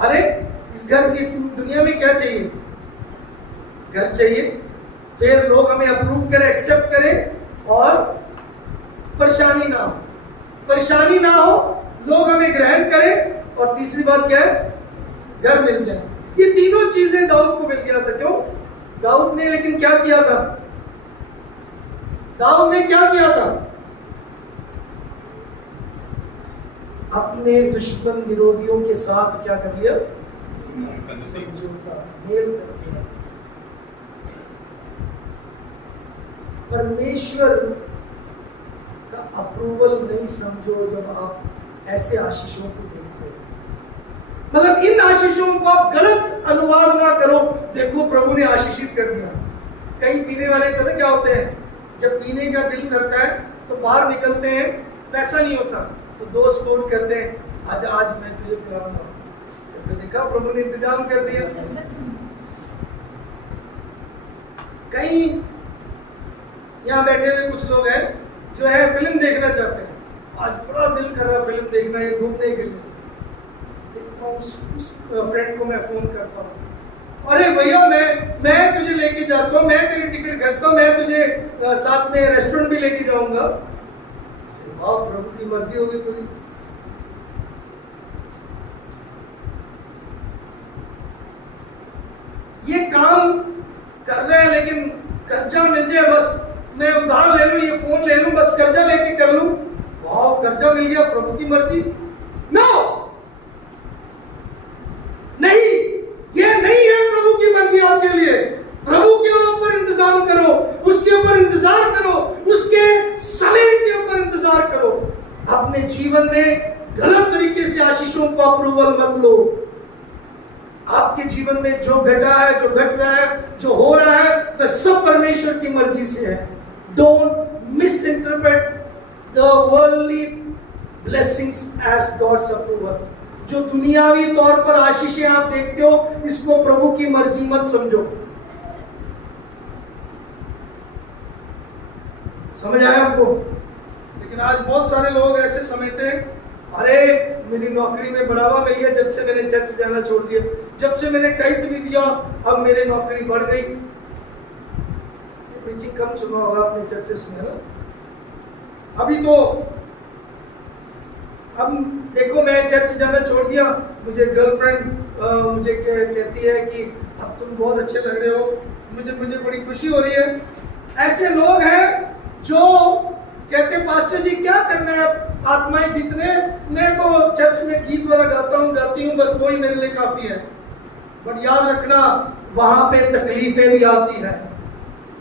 अरे इस घर की, इस दुनिया में क्या चाहिए? घर चाहिए। फिर लोग हमें अप्रूव करें, एक्सेप्ट करें और परेशानी ना हो, परेशानी ना हो, लोग हमें ग्रहण करें, और तीसरी बात क्या है? घर मिल जाए। ये तीनों चीजें दाऊद को मिल गया था। क्यों? दाऊद ने लेकिन क्या किया था? दाऊद ने क्या किया था? अपने दुश्मन विरोधियों के साथ क्या कर लिया? समझौता, मेल कर लिया। परमेश्वर का अप्रूवल नहीं समझो जब आप ऐसे आशीषों को देखते हो। मतलब इन आशीषों को आप गलत अनुवाद ना करो। देखो प्रभु ने आशीषित कर दिया। कई पीने वाले पता क्या होते हैं, जब पीने का दिल करता है तो बाहर निकलते हैं, पैसा नहीं होता तो दोस्त फोन करते हैं, आज मैं तुझे पिलाऊंगा। कहते देखा प्रभु ने इंतजाम कर दिया। कई यहाँ बैठे हुए कुछ लोग हैं जो है फिल्म देखना चाहते हैं, आज बड़ा दिल कर रहा फिल्म देखना है, घूमने के लिए। देखता हूँ उस फ्रेंड को मैं फोन करता हूँ अरे भैया मैं तुझे लेके जाता हूँ, मैं तेरी टिकट करता हूँ, मैं तुझे साथ में रेस्टोरेंट भी लेके जाऊंगा। वाह, प्रभु की मर्जी होगी पूरी। ये काम कर रहे हैं लेकिन कर्जा मिल जाए, बस मैं उधार ले लूं, ये फोन ले लूं, बस कर्जा लेके कर लूं। वाह, कर्जा मिल गया, प्रभु की मर्जी। नो, नहीं, ये नहीं है प्रभु की मर्जी आपके लिए। प्रभु के ऊपर इंतजार करो, उसके ऊपर इंतजार करो, उसके समय के ऊपर इंतजार करो। अपने जीवन में गलत तरीके से आशीषों को अप्रूवल मत लो। आपके जीवन में जो घटा है, जो घट रहा है, जो हो रहा है, वह सब परमेश्वर की मर्जी से है। Don't misinterpret the worldly blessings as God's approval. जो दुनियावी तौर पर आशीषें आप देखते हो, इसको प्रभु की मर्जी मत समझो। समझ आया आपको? लेकिन आज बहुत सारे लोग ऐसे समझते हैं, अरे मेरी नौकरी में बढ़ावा मिल गया जब से मैंने चर्च जाना छोड़ दिया, जब से मैंने टाइथ भी दिया अब मेरी नौकरी बढ़ गई। ये प्रीचिंग कम सुना होगा अपने चर्चेस में ना। अभी तो अब देखो, मैं चर्च जाना छोड़ दिया, मुझे गर्लफ्रेंड मुझे कहती है कि अब तुम बहुत अच्छे लग रहे हो, मुझे बड़ी खुशी हो रही है। ऐसे लोग हैं जो कहते हैं, पास्टर जी क्या करना है आत्माएं जीतने, मैं तो चर्च में गीत वाला गाती हूँ, बस वही मेरे लिए काफी है। बट याद रखना, वहां पे तकलीफें भी आती है।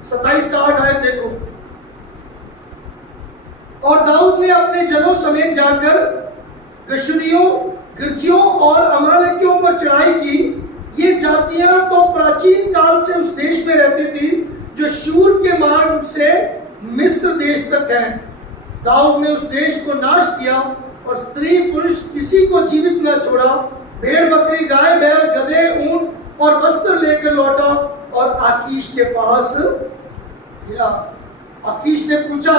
27 का 8 आयत देखो। और दाऊद ने अपने जनों समेत जाकर गशूरियों, गिरजियों और अमालेकियों पर चढ़ाई की। ये जातियां तो प्राचीन काल से उस देश में रहती थी जो शूर के मार्ग से मिस्र देश तक है। दाऊद ने उस देश को नाश किया और स्त्री पुरुष किसी को जीवित न छोड़ा। भेड़ बकरी, गाय बैल, गधे, ऊंट और वस्त्र लेकर लौटा और आकीश के पास गया। आकीश ने पूछा,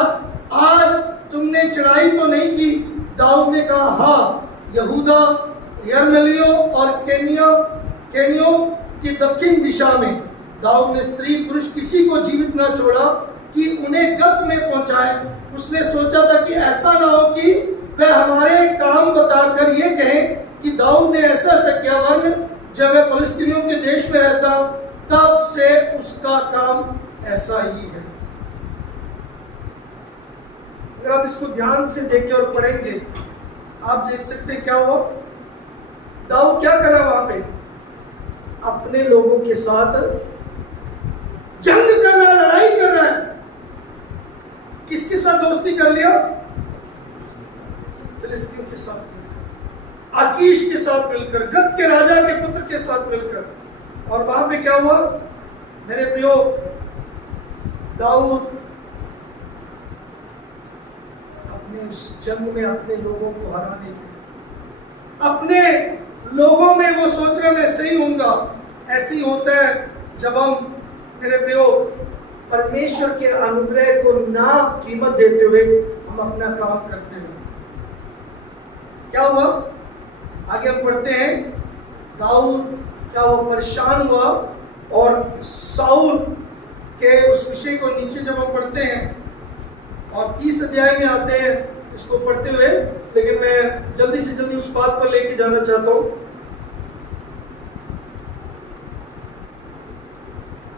आज तुमने चढ़ाई तो नहीं की? दाऊद ने कहा, हाँ, यहूदा, यरमलियो और केनियो की दक्षिण दिशा में। दाऊद ने स्त्री पुरुष किसी को जीवित न छोड़ा कि उन्हें गत में पहुंचाए। उसने सोचा था कि ऐसा ना हो कि वह हमारे काम बताकर ये कहें कि दाऊद ने ऐसा किया, वरन जब वह फिलिस्तीनियों के देश में रहता तब से उसका काम ऐसा ही है। अगर आप इसको ध्यान से देखें और पढ़ेंगे, आप देख सकते हैं क्या हुआ। दाऊद क्या कर रहा है वहां पे? अपने लोगों के साथ जंग कर रहा है, लड़ाई कर रहा है। किसके साथ दोस्ती कर लिया? फिलिस्तीनियों के साथ मिलकर, आकीश के साथ मिलकर, गत के राजा के पुत्र के साथ मिलकर। और वहां पे क्या हुआ मेरे प्रियो? दाऊद अपने उस जंग में अपने लोगों को हराने के लिए, अपने लोगों में वो सोच रहे मैं सही होऊंगा। ऐसे ही होता है जब हम मेरे प्रियो परमेश्वर के अनुग्रह को ना कीमत देते हुए हम अपना काम करते हैं। क्या हुआ? आगे हम पढ़ते हैं। दाऊद क्या वो परेशान हुआ और साउल के उस विषय को नीचे जब हम पढ़ते हैं और 30 अध्याय में आते हैं इसको पढ़ते हुए, लेकिन मैं जल्दी से जल्दी उस बात पर लेके जाना चाहता हूं।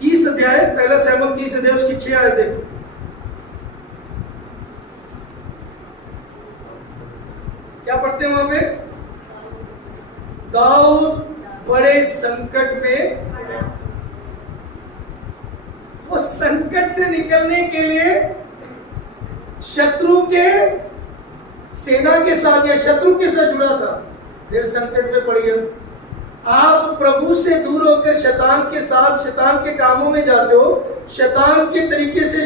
30 अध्याय, पहला शमूएल 30 अध्याय उसकी 6 आयत देखो। क्या पढ़ते हैं वहां पे? दाऊद बड़े संकट में, वो संकट से निकलने के लिए शत्रु के सेना के साथ या शत्रु के साथ जुड़ा था, फिर संकट में पड़ गया। आप प्रभु से दूर होकर शैतान के साथ, शैतान के कामों में जाते हो, शैतान के तरीके से,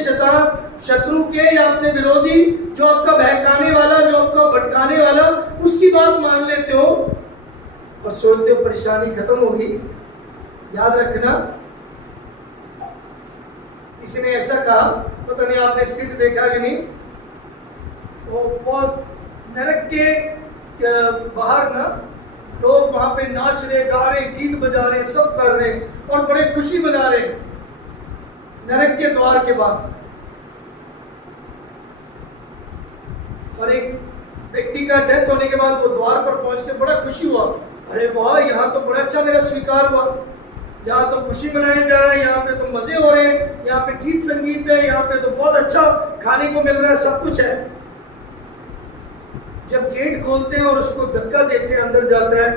शत्रु के या अपने विरोधी जो आपका बहकाने वाला, जो आपका भटकाने वाला, उसकी बात मान लेते हो और सोचते हो परेशानी खत्म होगी। याद रखना, किसी ने ऐसा कहा, पता नहीं आपने स्क्रिप्ट देखा कि नहीं, वो बहुत नरक के बाहर ना लोग वहां पे नाच रहे, गा रहे, गीत बजा रहे, सब कर रहे, और बड़े खुशी मना रहे नरक के द्वार के बाद। और एक व्यक्ति का डेथ होने के बाद वो द्वार पर पहुंच के बड़ा खुशी हुआ, अरे वाह यहाँ तो बड़ा अच्छा मेरा स्वीकार हुआ, यहाँ तो खुशी मनाया जा रहा है, यहाँ पे तो मजे हो रहे हैं, यहाँ पे गीत संगीत है, यहाँ पे तो बहुत अच्छा खाने को मिल रहा है, सब कुछ है। जब गेट खोलते हैं और उसको धक्का देते हैं, अंदर जाता है,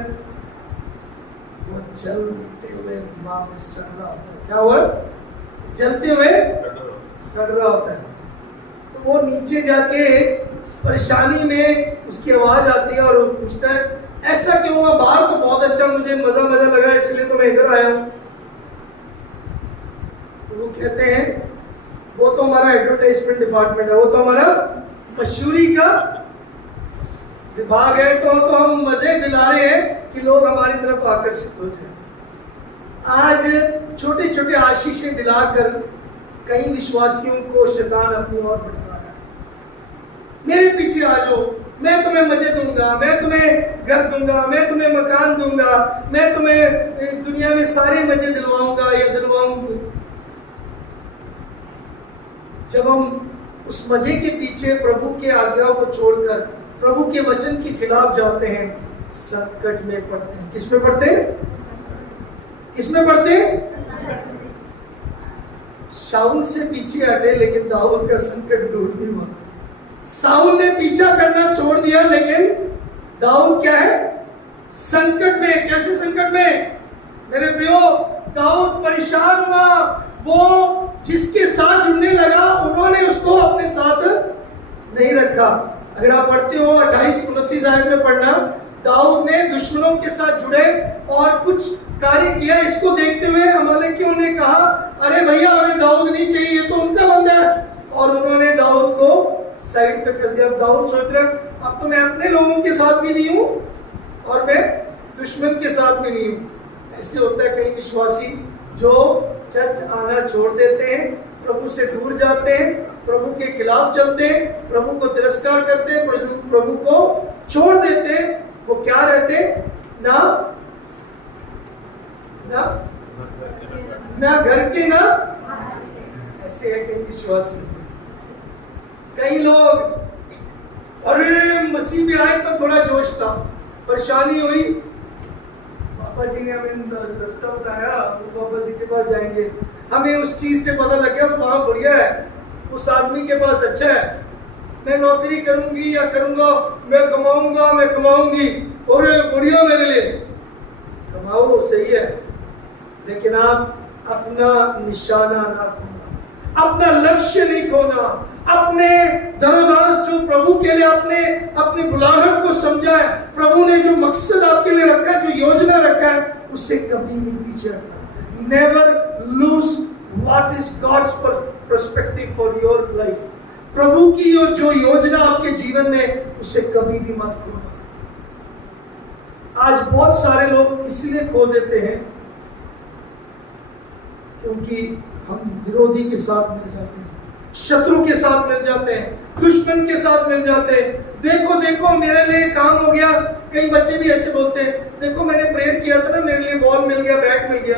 वो जलते हुए माँ में सड़ रहा होता है। क्या हुआ? जलते हुए सड़ रहा होता है। तो वो नीचे जाके परेशानी में उसकी आवाज आती है और वो पूछता है ऐसा क्यों हुआ? बाहर तो बहुत अच्छा मुझे मजा लगा, इसलिए तो मैं इधर आया हूं। तो वो कहते हैं वो तो हमारा एडवर्टाइजमेंट डिपार्टमेंट है, वो तो हमारा मशहूरी का विभाग है, तो हम मजे दिला रहे हैं कि लोग हमारी तरफ आकर्षित हो जाए। आज छोटे छोटे आशीषें दिलाकर कई विश्वासियों को शैतान अपनी ओर भटका रहा है। मेरे पीछे आ जाओ, मैं तुम्हें मजे दूंगा, मैं तुम्हें घर दूंगा, मैं तुम्हें मकान दूंगा, मैं तुम्हें इस दुनिया में सारे मजे दिलवाऊंगा या दिलवाऊंगी। जब हम उस मजे के पीछे प्रभु के आज्ञाओं को छोड़कर प्रभु के वचन के खिलाफ जाते हैं, संकट में पड़ते हैं। किस में पड़ते हैं? किस में पड़ते हैं? शाऊल से पीछे हटे लेकिन दाऊद का संकट दूर नहीं हुआ। साउल ने पीछा करना छोड़ दिया लेकिन दाऊद क्या है? संकट में। कैसे संकट में? मेरे प्रियो, दाऊद परेशान हुआ, वो जिसके साथ जुड़ने लगा उन्होंने उसको अपने साथ नहीं रखा। अगर आप पढ़ते हो 28-29 आयत में पढ़ना, दाऊद ने दुश्मनों के साथ जुड़े और कुछ कार्य किया। इसको देखते हुए अमालेकियों ने कहा अरे भैया हमें दाऊद नहीं चाहिए, ये तो उनका बंदा है, और उन्होंने दाऊद को साइड पे कर दिया। अब दाऊद सोच रहा है अब तो मैं अपने लोगों के साथ भी नहीं हूं और मैं दुश्मन के साथ भी नहीं हूं। ऐसे होता है कई विश्वासी जो चर्च आना छोड़ देते हैं, प्रभु से दूर जाते हैं, प्रभु के खिलाफ चलते हैं, प्रभु को तिरस्कार करते हैं, प्रभु को छोड़ देते हैं। वो क्या रहते? ना घर के ना। ऐसे है कई विश्वासी। कई लोग, अरे मसीह में आए तो बड़ा जोश था, परेशानी हुई, पापा जी ने हमें रास्ता बताया, वो पापा जी के पास जाएंगे, हमें उस चीज से पता लग गया वहाँ बढ़िया है, उस आदमी के पास अच्छा है, मैं नौकरी करूंगी या करूंगा, मैं कमाऊंगा, मैं कमाऊंगी, और बढ़िया मेरे लिए। कमाओ सही है, लेकिन आप अपना निशाना ना खोना, अपना लक्ष्य नहीं खोना, अपने दरोदास जो प्रभु के लिए अपने बुलाहट को समझा है, प्रभु ने जो मकसद आपके लिए रखा है, जो योजना रखा है, उससे कभी नहीं पीछे हटना। Never lose what is God's perspective for your life. प्रभु की जो योजना आपके जीवन में, उससे कभी भी मत खोना। आज बहुत सारे लोग इसलिए खो देते हैं क्योंकि हम विरोधी के साथ मिल जाते हैं, शत्रु के साथ मिल जाते हैं, दुश्मन के साथ मिल जाते हैं। देखो मेरे लिए काम हो गया। कई बच्चे भी ऐसे बोलते हैं, देखो मैंने प्रेयर किया था ना, मेरे लिए बॉल मिल गया, बैट मिल गया।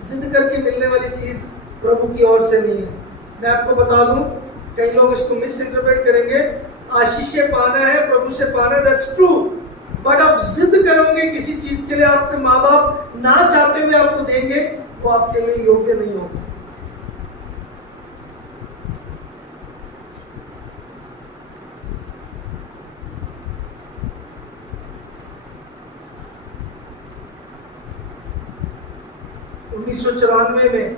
जिद करके मिलने वाली चीज प्रभु की ओर से नहीं है। मैं आपको बता दूं, कई लोग इसको मिस इंटरप्रेट करेंगे, आशीषें पाना है, प्रभु से पाना, दैट्स ट्रू, बट आप जिद करोगे किसी चीज के लिए, आपके माँ बाप ना चाहते हुए आपको देंगे, वो आपके लिए योग्य नहीं होगा। उन्नीस 1994 में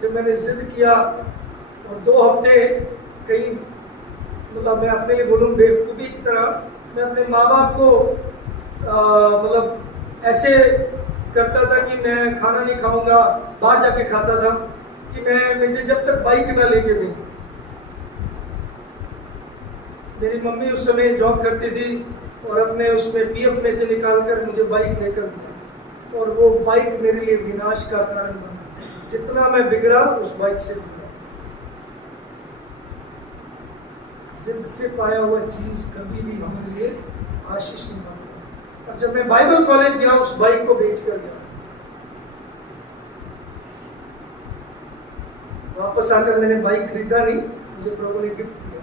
जब मैंने जिद किया और 2 हफ्ते कई, मतलब मैं अपने लिए बोलूँ बेवकूफ़ी की तरह, मैं अपने माँ बाप को मतलब ऐसे करता था कि मैं खाना नहीं खाऊंगा, बाहर जाके खाता था, कि मुझे जब तक बाइक ना लेके दें। मेरी मम्मी उस समय जॉब करती थी और अपने उसमें पीएफ में से निकाल कर मुझे बाइक लेकर दिया, और वो बाइक मेरे लिए विनाश का कारण बना। जितना मैं बिगड़ा उस बाइक से बिगड़ा। जिद से पाया हुआ चीज कभी भी हमारे लिए आशीष नहीं बनता। और जब मैं बाइबल कॉलेज गया उस बाइक को बेच कर गया, वापस आकर मैंने बाइक खरीदा नहीं, मुझे प्रभु ने गिफ्ट दिया।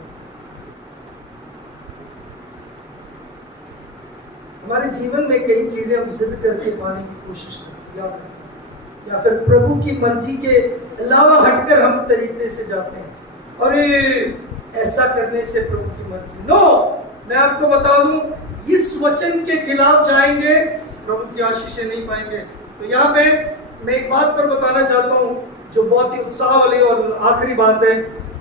हमारे जीवन में कई चीजें हम जिद करके पाने की कोशिश करते हैं, याद रखना, या फिर प्रभु की मर्जी के अलावा हटकर हम तरीके से जाते हैं, अरे ऐसा करने से प्रभु की मर्जी। नो, मैं आपको बता दूं, इस वचन के खिलाफ जाएंगे प्रभु की आशीषें नहीं पाएंगे। तो यहाँ पे मैं एक बात पर बताना चाहता हूँ जो बहुत ही उत्साह वाली और आखिरी बात है।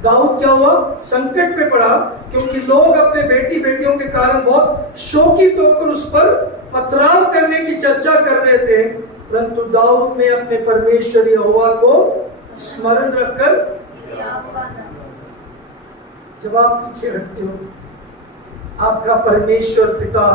दाऊद क्या हुआ? संकट पे पड़ा, क्योंकि लोग अपने बेटी बेटियों के कारण बहुत शोकित होकर उस पर पथराव करने की चर्चा कर रहे थे, परंतु दाऊद ने अपने परमेश्वर यहोवा को स्मरण रखकर, जब आप पीछे हटते हो, आपका परमेश्वर पिता,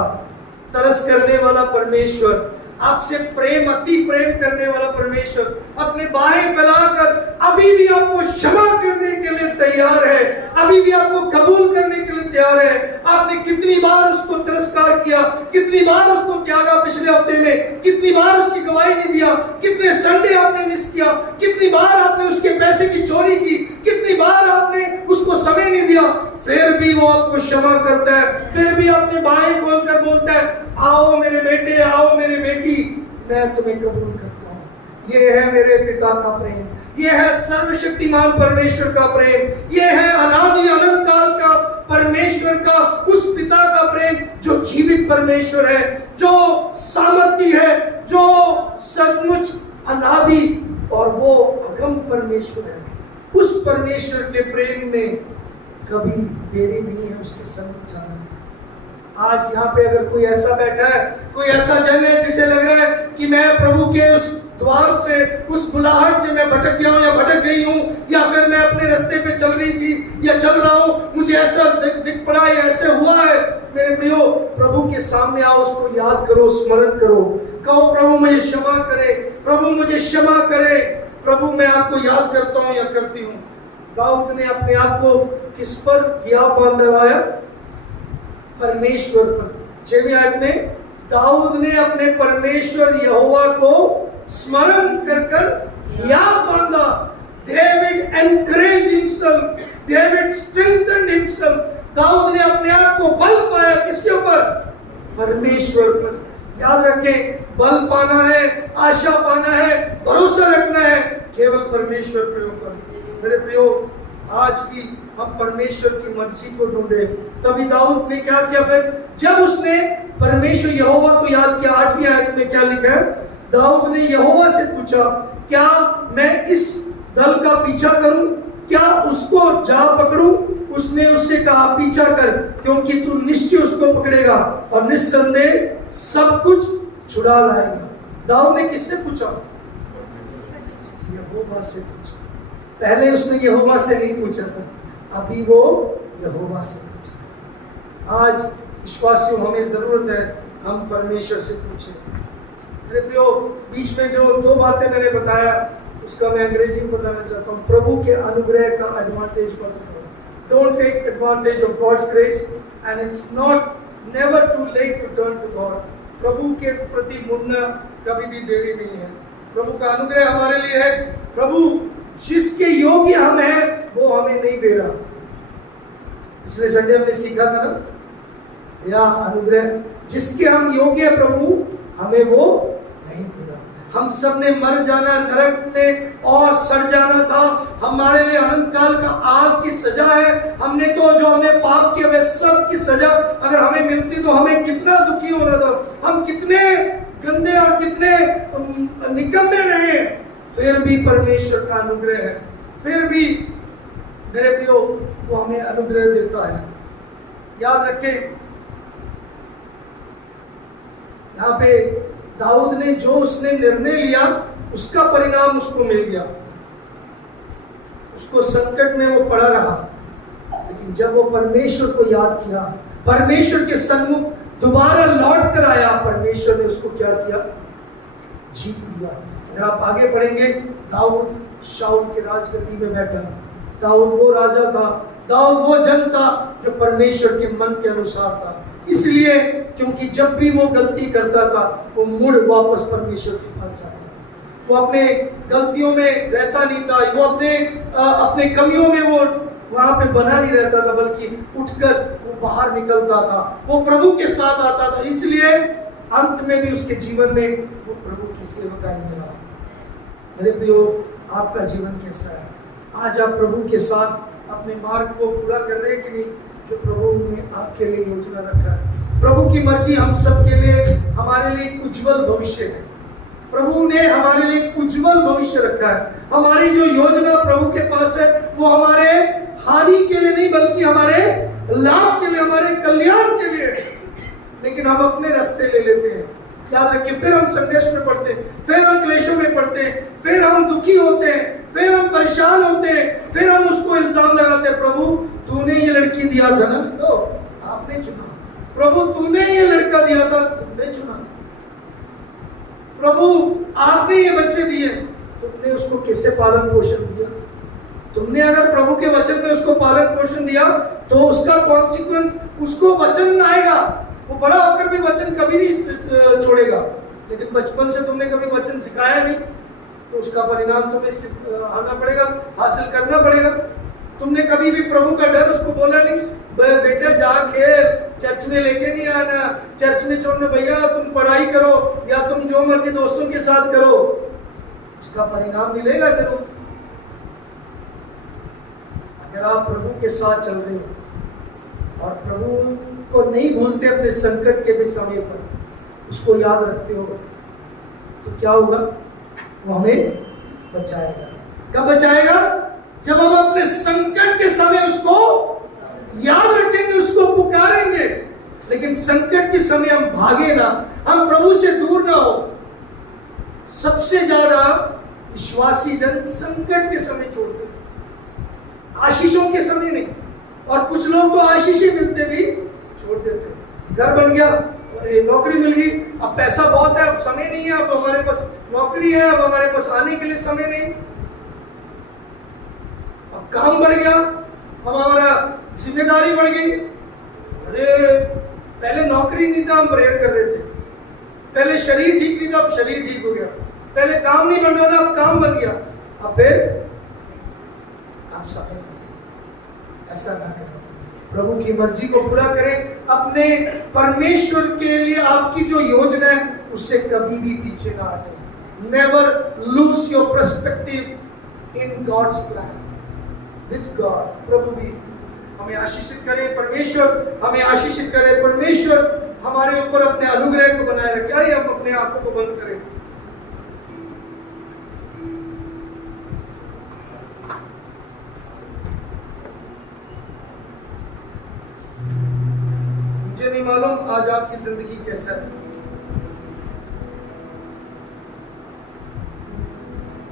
तरस करने वाला परमेश्वर, आपसे प्रेम, अति प्रेम करने वाला परमेश्वर अपने बाहें फैलाकर अभी भी आपको क्षमा करने के लिए तैयार है, अभी भी आपको कबूल करने के लिए तैयार है। आपने कितनी बार उसको तिरस्कार किया, कितनी बार उसको त्यागा पिछले हफ्ते में, कितनी बार उसकी गवाही नहीं दिया, कितने संडे आपने मिस किया, कितनी बार आपने उसके पैसे की चोरी की, कितनी बार आपने उसको समय नहीं दिया, फिर भी वो आपको क्षमा करता है, फिर भी अपने बाएं खोलकर बोलता है, आओ मेरे बेटे, आओ मेरे बेटी, मैं तुम्हें कबूल करता हूँ। ये है मेरे पिता का प्रेम, ये है सर्वशक्तिमान परमेश्वर का प्रेम, ये है अनादि अनंत काल का परमेश्वर का, उस पिता का प्रेम जो जीवित परमेश्वर है, जो सामर्थी है, जो सचमुच अनादि और वो अगम परमेश्वर है। उस परमेश्वर के प्रेम में कभी देरी नहीं है उसके संग जाना। आज यहाँ पे अगर कोई ऐसा बैठा है, कोई ऐसा जन है जिसे लग रहा है कि मैं प्रभु के उस द्वार से, उस बुलाहट से मैं भटक गया हूँ या भटक गई हूँ, या फिर मैं अपने रास्ते पे चल रही थी या चल रहा हूँ, मुझे ऐसा दिख पड़ा या ऐसे हुआ है, मेरे प्रियो, प्रभु के सामने आओ, उसको याद करो, स्मरण करो, कहो प्रभु मुझे क्षमा करे, प्रभु मुझे क्षमा करे, प्रभु मैं आपको याद करता हूँ या करती हूँ। दाऊद ने अपने आप को किस पर किया बांधवाया? परमेश्वर पर। 6वीं आयत में दाऊद ने अपने परमेश्वर यहोवा को स्मरण कर याद बांधा। David encourage himself, David strengthen himself. Daud ने अपने आप को बल पाया, किसके ऊपर? परमेश्वर पर। याद रखें, बल पाना है, आशा पाना है, भरोसा रखना है केवल परमेश्वर के ऊपर। मेरे प्रियो, आज भी हम परमेश्वर की मर्जी को ढूंढे। तभी दाऊद ने क्या किया? फिर जब उसने परमेश्वर यहोवा को याद किया, 8वीं आयत में क्या लिखा है? दाऊद ने यहोवा से पूछा, क्या मैं इस दल का पीछा करूं? क्या उसको जा पकड़ूं? उसने उससे कहा, पीछा कर, क्योंकि तू निश्चय उसको पकड़ेगा और निस्संदेह सब कुछ छुड़ा लाएगा। दाऊद ने किससे पूछा? यहोवा से पूछा। पहले उसने यहोवा से नहीं पूछा था, अभी वो यहोवा से पूछा। आज विश्वासियों, हमें जरूरत है हम परमेश्वर से पूछें। मेरे प्रियो, बीच में जो 2 बातें मैंने बताया उसका मैं अंग्रेजी में बताना चाहता हूँ। प्रभु के अनुग्रह का एडवांटेज मत उठाओ। Don't take advantage of God's grace and it's not never too late to turn to God. प्रभु के प्रति मुड़ना कभी भी देरी नहीं है। प्रभु का अनुग्रह हमारे लिए है। प्रभु जिसके योग्य हम हैं वो हमें नहीं दे रहा। पिछले संडे हमने सीखा था ना, या अनुग्रह जिसके हम योग्य है प्रभु हमें वो नहीं दे रहा। हम सब ने मर जाना, नरक में और सड़ जाना था। हमारे लिए अनंत काल का आग की सजा है। हमने तो जो हमने पाप किया वह सब की सजा अगर हमें मिलती तो हमें कितना दुखी होना था। हम कितने गंदे और कितने निकम्मे रहे, फिर भी परमेश्वर का अनुग्रह है। फिर भी मेरे प्रियो वो हमें अनुग्रह देता है। याद रखें, यहाँ पे दाऊद ने जो उसने निर्णय लिया उसका परिणाम उसको मिल गया। उसको संकट में वो पड़ा रहा, लेकिन जब वो परमेश्वर को याद किया, परमेश्वर के सन्मुख दोबारा लौट कर आया, परमेश्वर ने उसको क्या किया? जीत दिया। अगर आप आगे पढ़ेंगे, दाऊद शाऊल के राजगद्दी में बैठा। दाऊद वो राजा था, दाऊद वो जन था जो परमेश्वर के मन के अनुसार था। इसलिए क्योंकि जब भी वो गलती करता था वो मुड़ वापस परमेश्वर के पास जाता था। वो अपने गलतियों में रहता नहीं था, वो अपने कमियों में वो वहां पे बना नहीं रहता था, बल्कि उठकर वो बाहर निकलता था, वो प्रभु के साथ आता था। इसलिए अंत में भी उसके जीवन में वो प्रभु की सेवकाई में रहा। मेरे प्रियो, आपका जीवन कैसा है? आज आप प्रभु के साथ अपने मार्ग को पूरा कर रहे हैं कि नहीं, जो प्रभु ने आपके लिए योजना रखा है? प्रभु की मर्जी हम सब के लिए, हमारे लिए एक उज्जवल भविष्य है। प्रभु ने हमारे लिए एक उज्जवल भविष्य रखा है। हमारी जो योजना प्रभु के पास है वो हमारे हानि के लिए नहीं, बल्कि हमारे लाभ के लिए, हमारे कल्याण के लिए। लेकिन हम अपने रास्ते ले लेते हैं। याद रखिए, फिर हम संदेश में पढ़ते हैं, फिर हम क्लेशों में पढ़ते हैं, फिर हम दुखी होते हैं, फिर हम परेशान होते हैं, फिर हम उसको इल्जाम लगाते हैं, प्रभु तूने ये लड़की दिया था ना, तो आपने चुना। प्रभु तूने ये लड़का दिया था, तुमने चुना। प्रभु आपने ये बच्चे दिए, तुमने उसको कैसे पालन पोषण दिया? तुमने अगर प्रभु के वचन में उसको पालन पोषण दिया तो उसका कॉन्सिक्वेंस, उसको वचन आएगा। वो बड़ा होकर भी वचन कभी नहीं छोड़ेगा, लेकिन बचपन से तुमने कभी वचन सिखाया नहीं, तो उसका परिणाम तुम्हें आना पड़ेगा, हासिल करना पड़ेगा। तुमने कभी भी प्रभु का डर उसको बोला नहीं, बेटा जा खेल, चर्च में लेके नहीं आना, चर्च में छोड़ना, भैया तुम पढ़ाई करो या तुम जो मर्जी दोस्तों के साथ करो, उसका परिणाम मिलेगा जरूर। अगर आप प्रभु के साथ चल रहे हो और प्रभु को नहीं भूलते अपने संकट के भी समय पर, उसको याद रखते हो, तो क्या होगा? वो हमें बचाएगा। कब बचाएगा? जब हम अपने संकट के समय उसको याद रखेंगे, उसको पुकारेंगे। लेकिन संकट के समय हम भागे ना, हम प्रभु से दूर ना हो। सबसे ज्यादा विश्वासी जन संकट के समय छोड़ते हैं, आशीषों के समय नहीं। और कुछ लोग तो आशीषें मिलते भी छोड़ देते। घर बन गया और नौकरी मिल गई, अब पैसा बहुत है, अब समय नहीं है, अब हमारे पास नौकरी है, अब हमारे पास आने के लिए समय नहीं। अब काम बढ़ गया, अब हमारा जिम्मेदारी बढ़ गई। अरे पहले नौकरी नहीं था, हम प्रेयर कर रहे थे। पहले शरीर ठीक नहीं था, अब शरीर ठीक हो गया। पहले काम नहीं बन रहा था, अब काम बन गया। अब फिर अब समय नहीं। ऐसा ना करें, प्रभु की मर्जी को पूरा करें। अपने परमेश्वर के लिए आपकी जो योजना है उससे कभी भी पीछे ना हटें। Never lose your perspective in God's plan with God. प्रभु भी हमें आशीषित करे, परमेश्वर हमें आशीषित करे, परमेश्वर हमारे ऊपर अपने अनुग्रह को बनाए रखे। अरे हम अपने आंखों को बंद करें। मुझे नहीं मालूम आज आपकी जिंदगी कैसा है,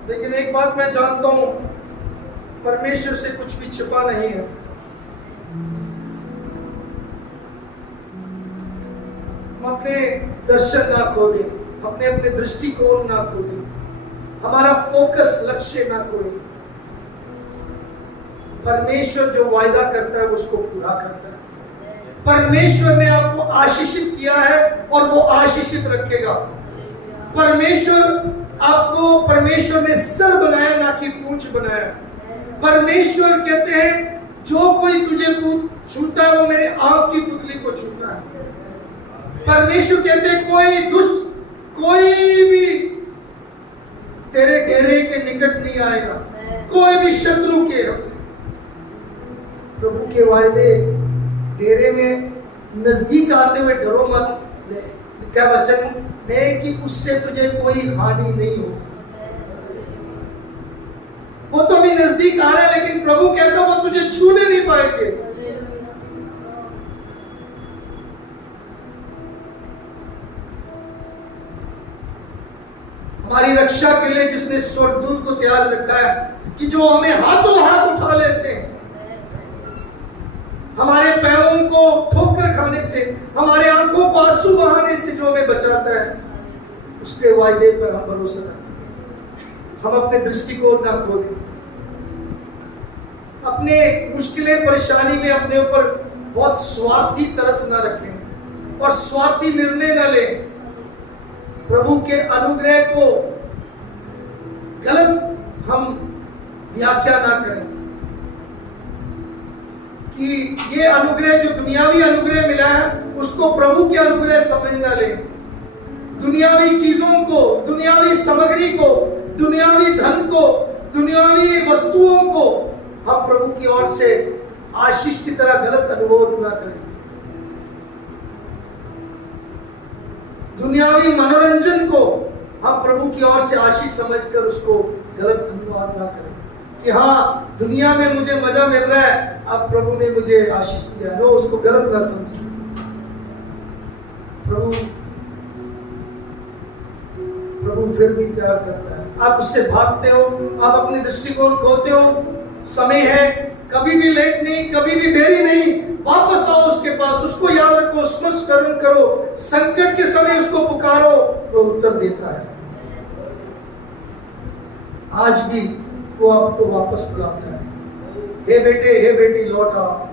लेकिन एक बात मैं जानता हूं, परमेश्वर से कुछ भी छिपा नहीं है। हम अपने दर्शन ना खो दें, अपने दृष्टिकोण ना खो दें, हमारा फोकस, लक्ष्य ना खोए। परमेश्वर जो वायदा करता है उसको पूरा करता है। परमेश्वर ने आपको आशीषित किया है और वो आशीषित रखेगा। परमेश्वर ने सर बनाया, ना कि पूंछ बनाया। परमेश्वर कहते हैं जो कोई तुझे छूता है वो मेरे आंख की पुतली को छूता है। परमेश्वर कहते हैं कोई दुष्ट, कोई भी तेरे डेरे के निकट नहीं आएगा, कोई भी शत्रु के। प्रभु के वायदे डेरे में नजदीक आते हुए डरो मत, लिखा वचन में कि उससे तुझे कोई हानि नहीं होगी। वो तो भी नजदीक आ रहा है, लेकिन प्रभु कहता वो तुझे छूने नहीं पाएंगे। हमारी रक्षा के लिए जिसने स्वर्गदूत को तैयार रखा है कि जो हमें हाथों हाथ उठा लेते हैं, हमारे पैरों को ठोकर खाने से, हमारे आंखों को आंसू बहाने से जो हमें बचाता है, उसके वायदे पर हम भरोसा रखें। हम अपने दृष्टिकोण ना खो दें, अपने मुश्किलें परेशानी में अपने ऊपर बहुत स्वार्थी तरस ना रखें। और स्वार्थी निर्णय न लें। प्रभु के अनुग्रह को गलत हम व्याख्या ना करें कि ये अनुग्रह जो दुनियावी अनुग्रह मिला है उसको प्रभु के अनुग्रह समझ ना लें। दुनियावी चीजों को, दुनियावी सामग्री को, दुनियावी धन को, दुनियावी वस्तुओं को हम प्रभु की ओर से आशीष की तरह गलत अनुरोध ना करें। दुनियावी मनोरंजन को हम प्रभु की ओर से आशीष समझकर उसको गलत अनुवाद ना करें कि हाँ दुनिया में मुझे मजा मिल रहा है, अब प्रभु ने मुझे आशीष दिया, नो, उसको गलत ना समझें। प्रभु फिर भी प्यार करता है। आप उससे भागते हो, आप अपनी दृष्टिकोण खोते हो, समय है, कभी भी लेट नहीं, कभी भी देरी नहीं, वापस आओ उसके पास, उसको याद रखो, स्मरण करो, संकट के समय उसको पुकारो, वो उत्तर देता है। आज भी वो आपको वापस बुलाता है, हे बेटे, हे बेटी, लौट आओ।